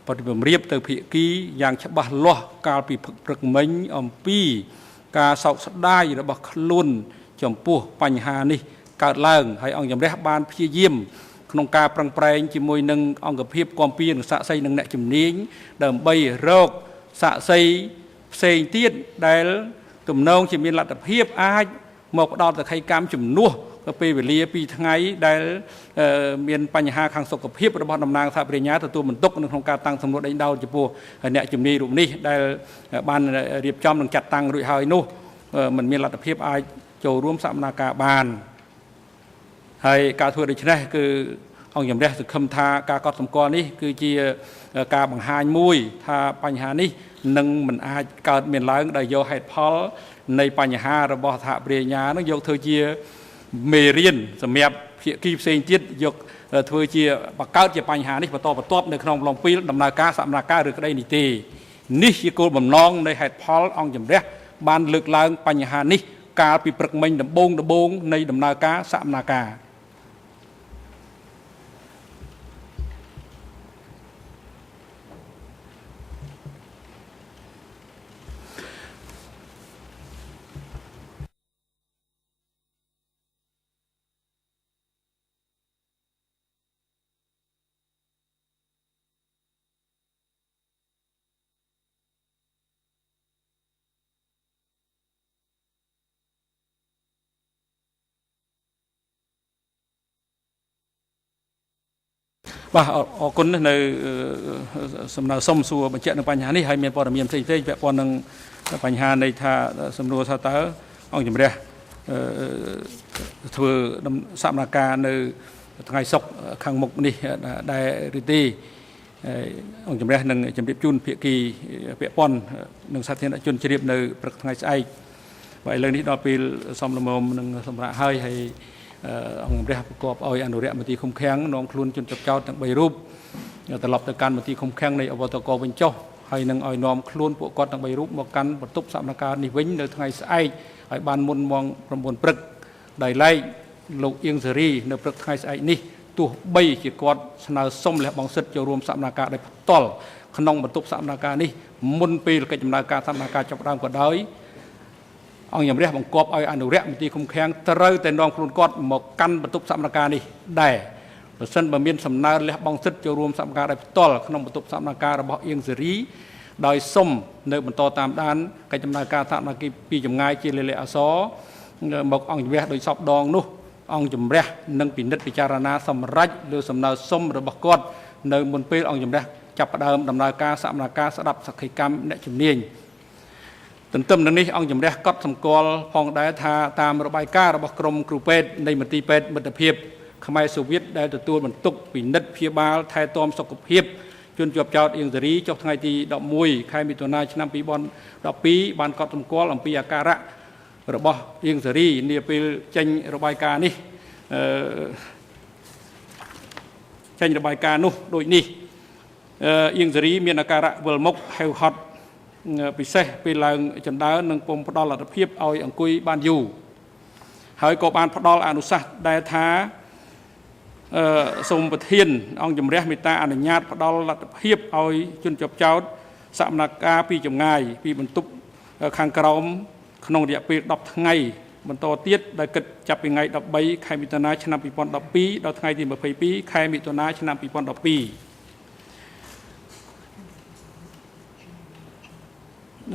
បដិបម្រាបទៅភាគីយ៉ាងច្បាស់លាស់កាលពីព្រឹកមិញអំពីការសោកស្ដាយរបស់ខ្លួនចំពោះបញ្ហានេះកើតឡើងហើយអង្គជំរះបានព្យាយាមក្នុងការប្រឹងប្រែងជាមួយនឹងអង្គភាពគាំពៀនសាក្សីនិងអ្នកជំនាញដើម្បីរកសាក្សីផ្សេងទៀតដែលទំនងជាមានលទ្ធភាពអាចមកផ្ដល់សក្ខីកម្មជំនួសពេលវេលា2ថ្ងៃដែលមានបញ្ហាខាងសុខភាពរបស់តំណាងសហប្រញ្ញាទទួលបន្ទុកនៅក្នុងការតាំងសំណួរដេញដោលចំពោះអ្នកជំនាញរូបនេះដែលបានរៀបចំនិងចាត់តាំងរួចហើយនោះมันមានលទ្ធភាពអាចចូលរួមសកម្មភាពបានហើយការធ្វើដូច្នេះគឺអង្គជំរះសង្ឃឹមថាការកត់សម្គាល់នេះគឺជាការបង្ហាញមួយថាបញ្ហានេះនឹងមិនអាចកើតមានឡើងដោយយកហេតុផលនៃបញ្ហារបស់សហប្រញ្ញានឹងយកធ្វើជាមេរៀនសម្រាប់ភាគីផ្សេងទៀតយកធ្វើជាបង្កើតជាបញ្ហានេះបន្តបន្ទាប់នៅក្នុងឡងពីដំណើរការសកម្មភាពឬក្តីនេះទេនេះជាគោលបំណងនៃហេតុផលអង្គជំរះបានលើកឡើងបញ្ហានេះកាលពីព្រឹកមិញដំបូងនៃដំណើរការសកម្មភាព បាទអរគុណនៅសំណើសុំសួរបញ្ជាក់នៅបញ្ហានេះហើយមានព័ត៌មានផ្សេងៗពាក់ព័ន្ធនឹងបញ្ហានៃថាសំណួរថាតើអង្គជំរះធ្វើសកម្មភាពនៅថ្ងៃសុក្រខាងមុខនេះដែលឬទេអង្គជំរះនឹងជម្រាបជូនភាគីពាក់ព័ន្ធនឹងសាធារណជនជ្រាបនៅព្រឹកថ្ងៃស្អែកបាទឥឡូវនេះដល់ពេលសំលមមនឹងសម្រាប់ហើយអង្គជំរះប្រកបឲ្យអនុរិយមន្ត្រីឃុំឃាំងនាំខ្លួនជនជាប់ចោទទាំង3រូបត្រឡប់ទៅកាន់មន្ត្រីឃុំឃាំងនៃអវតកវិញចុះហើយនឹងឲ្យនាំខ្លួនពួកគាត់ទាំង3រូបមកកាន់បន្ទប់សកម្មភាពនេះវិញនៅថ្ងៃស្អែកឲ្យបានមុនម៉ោង9ព្រឹកដោយឡែកលោកអៀងសេរីនៅព្រឹកថ្ងៃស្អែកនេះទោះបីជាគាត់ស្នើសុំលះបង់សិទ្ធិចូលរួមសកម្មភាពដោយផ្ទាល់ក្នុងបន្ទប់សកម្មភាពនេះមុនពេលកិច្ចដំណើរការសកម្មភាពចាប់ផ្ដើមក៏ដោយអង្គជំរះបង្គាប់ឲ្យអនុរិយមន្ត្រីឃុំឃាំងត្រូវតែនាំខ្លួនគាត់មកកាន់បន្ទប់សកម្មភាពនេះដែរប្រសិនបើមានសំណើលះបង់សិទ្ធិចូលរួមសកម្មភាពដោយផ្ទាល់ក្នុងបន្ទប់សកម្មភាពរបស់អៀងសេរីដោយសុំនៅបន្តតាមដានកិច្ចដំណើរការសកម្មភាពពីចម្ងាយជាលេខអក្សរមកអង្គជំរះដោយសពដងនោះអង្គជំរះនឹងពិនិត្យពិចារណាសម្រេចលើសំណើសុំរបស់គាត់នៅមុនពេលអង្គជំរះចាប់ផ្ដើមដំណើរការសកម្មភាពស្ដាប់សក្ខីកម្មអ្នកជំនាញទន្ទឹមនឹងនេះអង្គជំរះកត់សម្គាល់ផងដែរថាតាមរបាយការណ៍របស់ក្រមគ្រូពេទ្យនៃមន្ទីរពេទ្យមិត្តភាពខ្មែរសូវៀតដែលទទួលបន្ទុកពិនិត្យព្យាបាលថែទាំសុខភាព ជនជាប់ចោតអៀងសេរីចុះថ្ងៃទី11ខែមិថុនាឆ្នាំ2012បានកត់សម្គាល់អំពីអាការៈរបស់អៀងសេរីនាពេលចេញរបាយការណ៍នេះចេញរបាយការណ៍នោះដូចនេះអៀងសេរីមានអាការៈវិលមុខហេវហត់ពិសេសពេលឡើងចណ្ដើរនិងពុំផ្ដល់លទ្ធភាពឲ្យអង្គុយបានយូរហើយក៏បានផ្ដល់អនុសាសន៍ដែលថាសូមប្រធានអង្គជំរះមេត្តាអនុញ្ញាតផ្ដល់លទ្ធភាពឲ្យជនជាប់ចោតសកម្មភាពពីចម្ងាយពីបន្ទប់ខាងក្រោមក្នុងរយៈពេល10ថ្ងៃបន្តទៀតដែលគិតចាប់ពីថ្ងៃ13ខែមិថុនាឆ្នាំ2012ដល់ថ្ងៃទី22ខែមិថុនាឆ្នាំ2012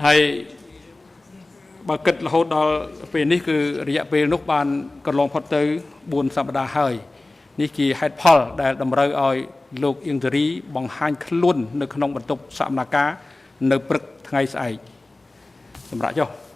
ហើយបើគិតរហូតដល់ពេលនេះគឺរយៈពេលនោះបានកន្លងផុតទៅ4សប្តាហ៍ហើយនេះជាហេតុផលដែលតម្រូវឲ្យលោកអៀងសេរីបង្ហាញខ្លួននៅក្នុងបន្ទប់សកម្មភាពនៅព្រឹកថ្ងៃស្អែកសម្រាប់ចុះ